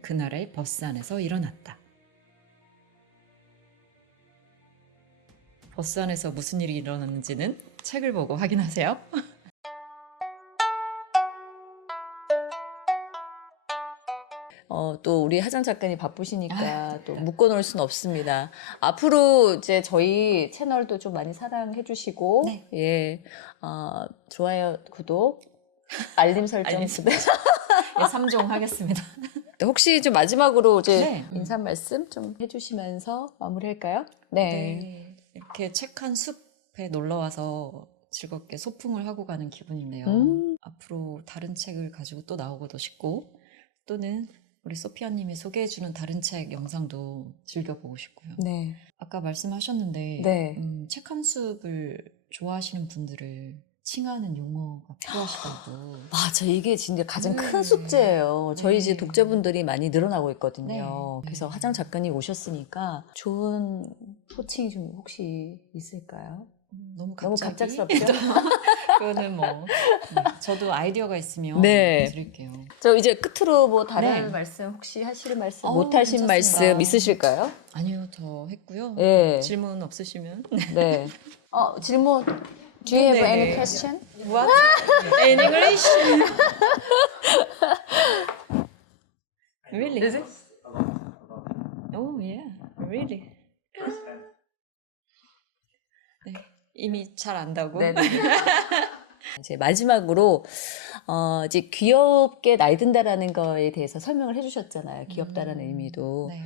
그날의 버스 안에서 일어났다. 버스 안에서 무슨 일이 일어났는지는 책을 보고 확인하세요. 또 우리 하정 작가님 바쁘시니까 또 묶어놓을 수는 없습니다. 앞으로 이제 저희 채널도 좀 많이 사랑해 주시고, 네. 예, 좋아요, 구독, 알림 설정. 3종 하겠습니다. 혹시 좀 마지막으로 이제 네. 인사 말씀 좀 해주시면서 마무리할까요? 네. 이렇게 책 한 숲에 놀러와서 즐겁게 소풍을 하고 가는 기분이네요. 앞으로 다른 책을 가지고 또 나오고도 싶고 또는 우리 소피아님이 소개해주는 다른 책 영상도 즐겨보고 싶고요. 네. 아까 말씀하셨는데 네. 책 한 숲을 좋아하시는 분들을 칭하는 용어가 필요하시다고. 맞아. 이게 진짜 가장 네. 큰 숙제예요. 저희 이제 네. 독자분들이 많이 늘어나고 있거든요. 네. 그래서 네. 하정 작가님 오셨으니까 좋은 호칭이 좀 혹시 있을까요? 너무 너무 갑자기? 갑작스럽죠? 그거는 뭐 저도 아이디어가 있으면 네. 드릴게요. 저 이제 끝으로 뭐 다른 네. 말씀 혹시 하실 말씀 어, 못 하신 괜찮습니다. 말씀 있으실까요? 아니요, 저 했고요. 네. 질문 없으시면. 네. 질문. Do you have 네, any 네. question? What? In English? Really? Is it? Oh yeah, really. 네, 이미 잘 안다고. 네. 이제 마지막으로 이제 귀엽게 나이 든다라는 거에 대해서 설명을 해주셨잖아요. 귀엽다라는 의미도. 네.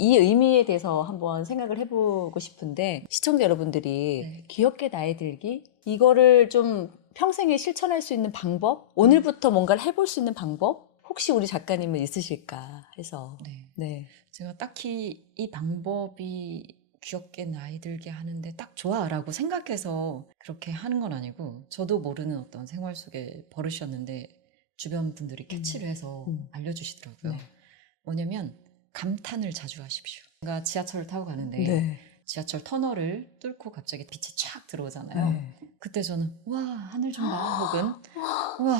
이 의미에 대해서 한번 생각을 해보고 싶은데 시청자 여러분들이 네. 귀엽게 나이 들기 이거를 좀 평생에 실천할 수 있는 방법, 오늘부터 뭔가를 해볼 수 있는 방법 혹시 우리 작가님은 있으실까 해서. 네. 네. 제가 딱히 이 방법이 귀엽게 나이 들게 하는데 딱 좋아라고 생각해서 그렇게 하는 건 아니고 저도 모르는 어떤 생활 속의 버릇이었는데 주변 분들이 캐치를 해서 알려주시더라고요. 네. 뭐냐면 감탄을 자주 하십시오. 제가 지하철을 타고 가는데 네. 지하철 터널을 뚫고 갑자기 빛이 촥 들어오잖아요. 네. 그때 저는 와 하늘 좀 봐 혹은 와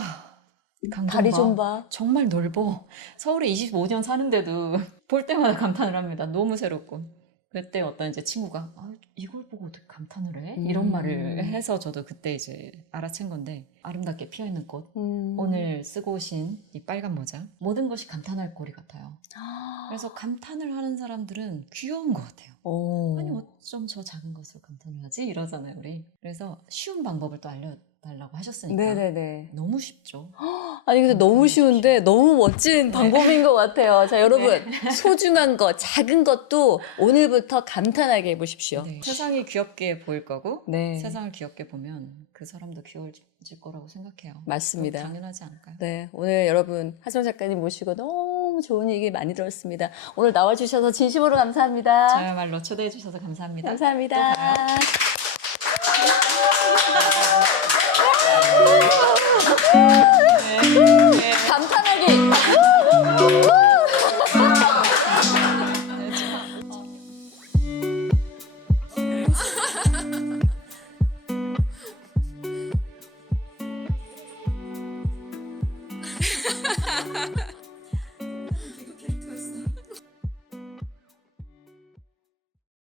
강좀 다리 봐. 좀 봐. 정말 넓어. 서울에 25년 사는데도 볼 때마다 감탄을 합니다. 너무 새롭고. 그때 어떤 이제 친구가 이걸 보고 어떻게 감탄을 해? 이런 말을 해서 저도 그때 이제 알아챈 건데 아름답게 피어있는 꽃 오늘 쓰고 오신 이 빨간 모자 모든 것이 감탄할 거리 같아요. 그래서 감탄을 하는 사람들은 귀여운 것 같아요. 아니 어쩜 저 작은 것을 감탄을 하지? 이러잖아요 우리. 그래서 쉬운 방법을 또 알려달라고 하셨으니까 네네네. 너무 쉽죠. 아니 근데 너무 쉬운데 너무 멋진 방법인 것 같아요. 자 여러분 소중한 것 작은 것도 오늘부터 감탄하게 해보십시오. 네. 세상이 귀엽게 보일 거고 네. 세상을 귀엽게 보면 그 사람도 귀여워질 거라고 생각해요. 맞습니다. 당연하지 않을까요? 네, 오늘 여러분 하정 작가님 모시고 너무 좋은 얘기 많이 들었습니다. 오늘 나와주셔서 진심으로 감사합니다. 저야말로 초대해 주셔서 감사합니다. 감사합니다. 또 봐요. 감탄하기.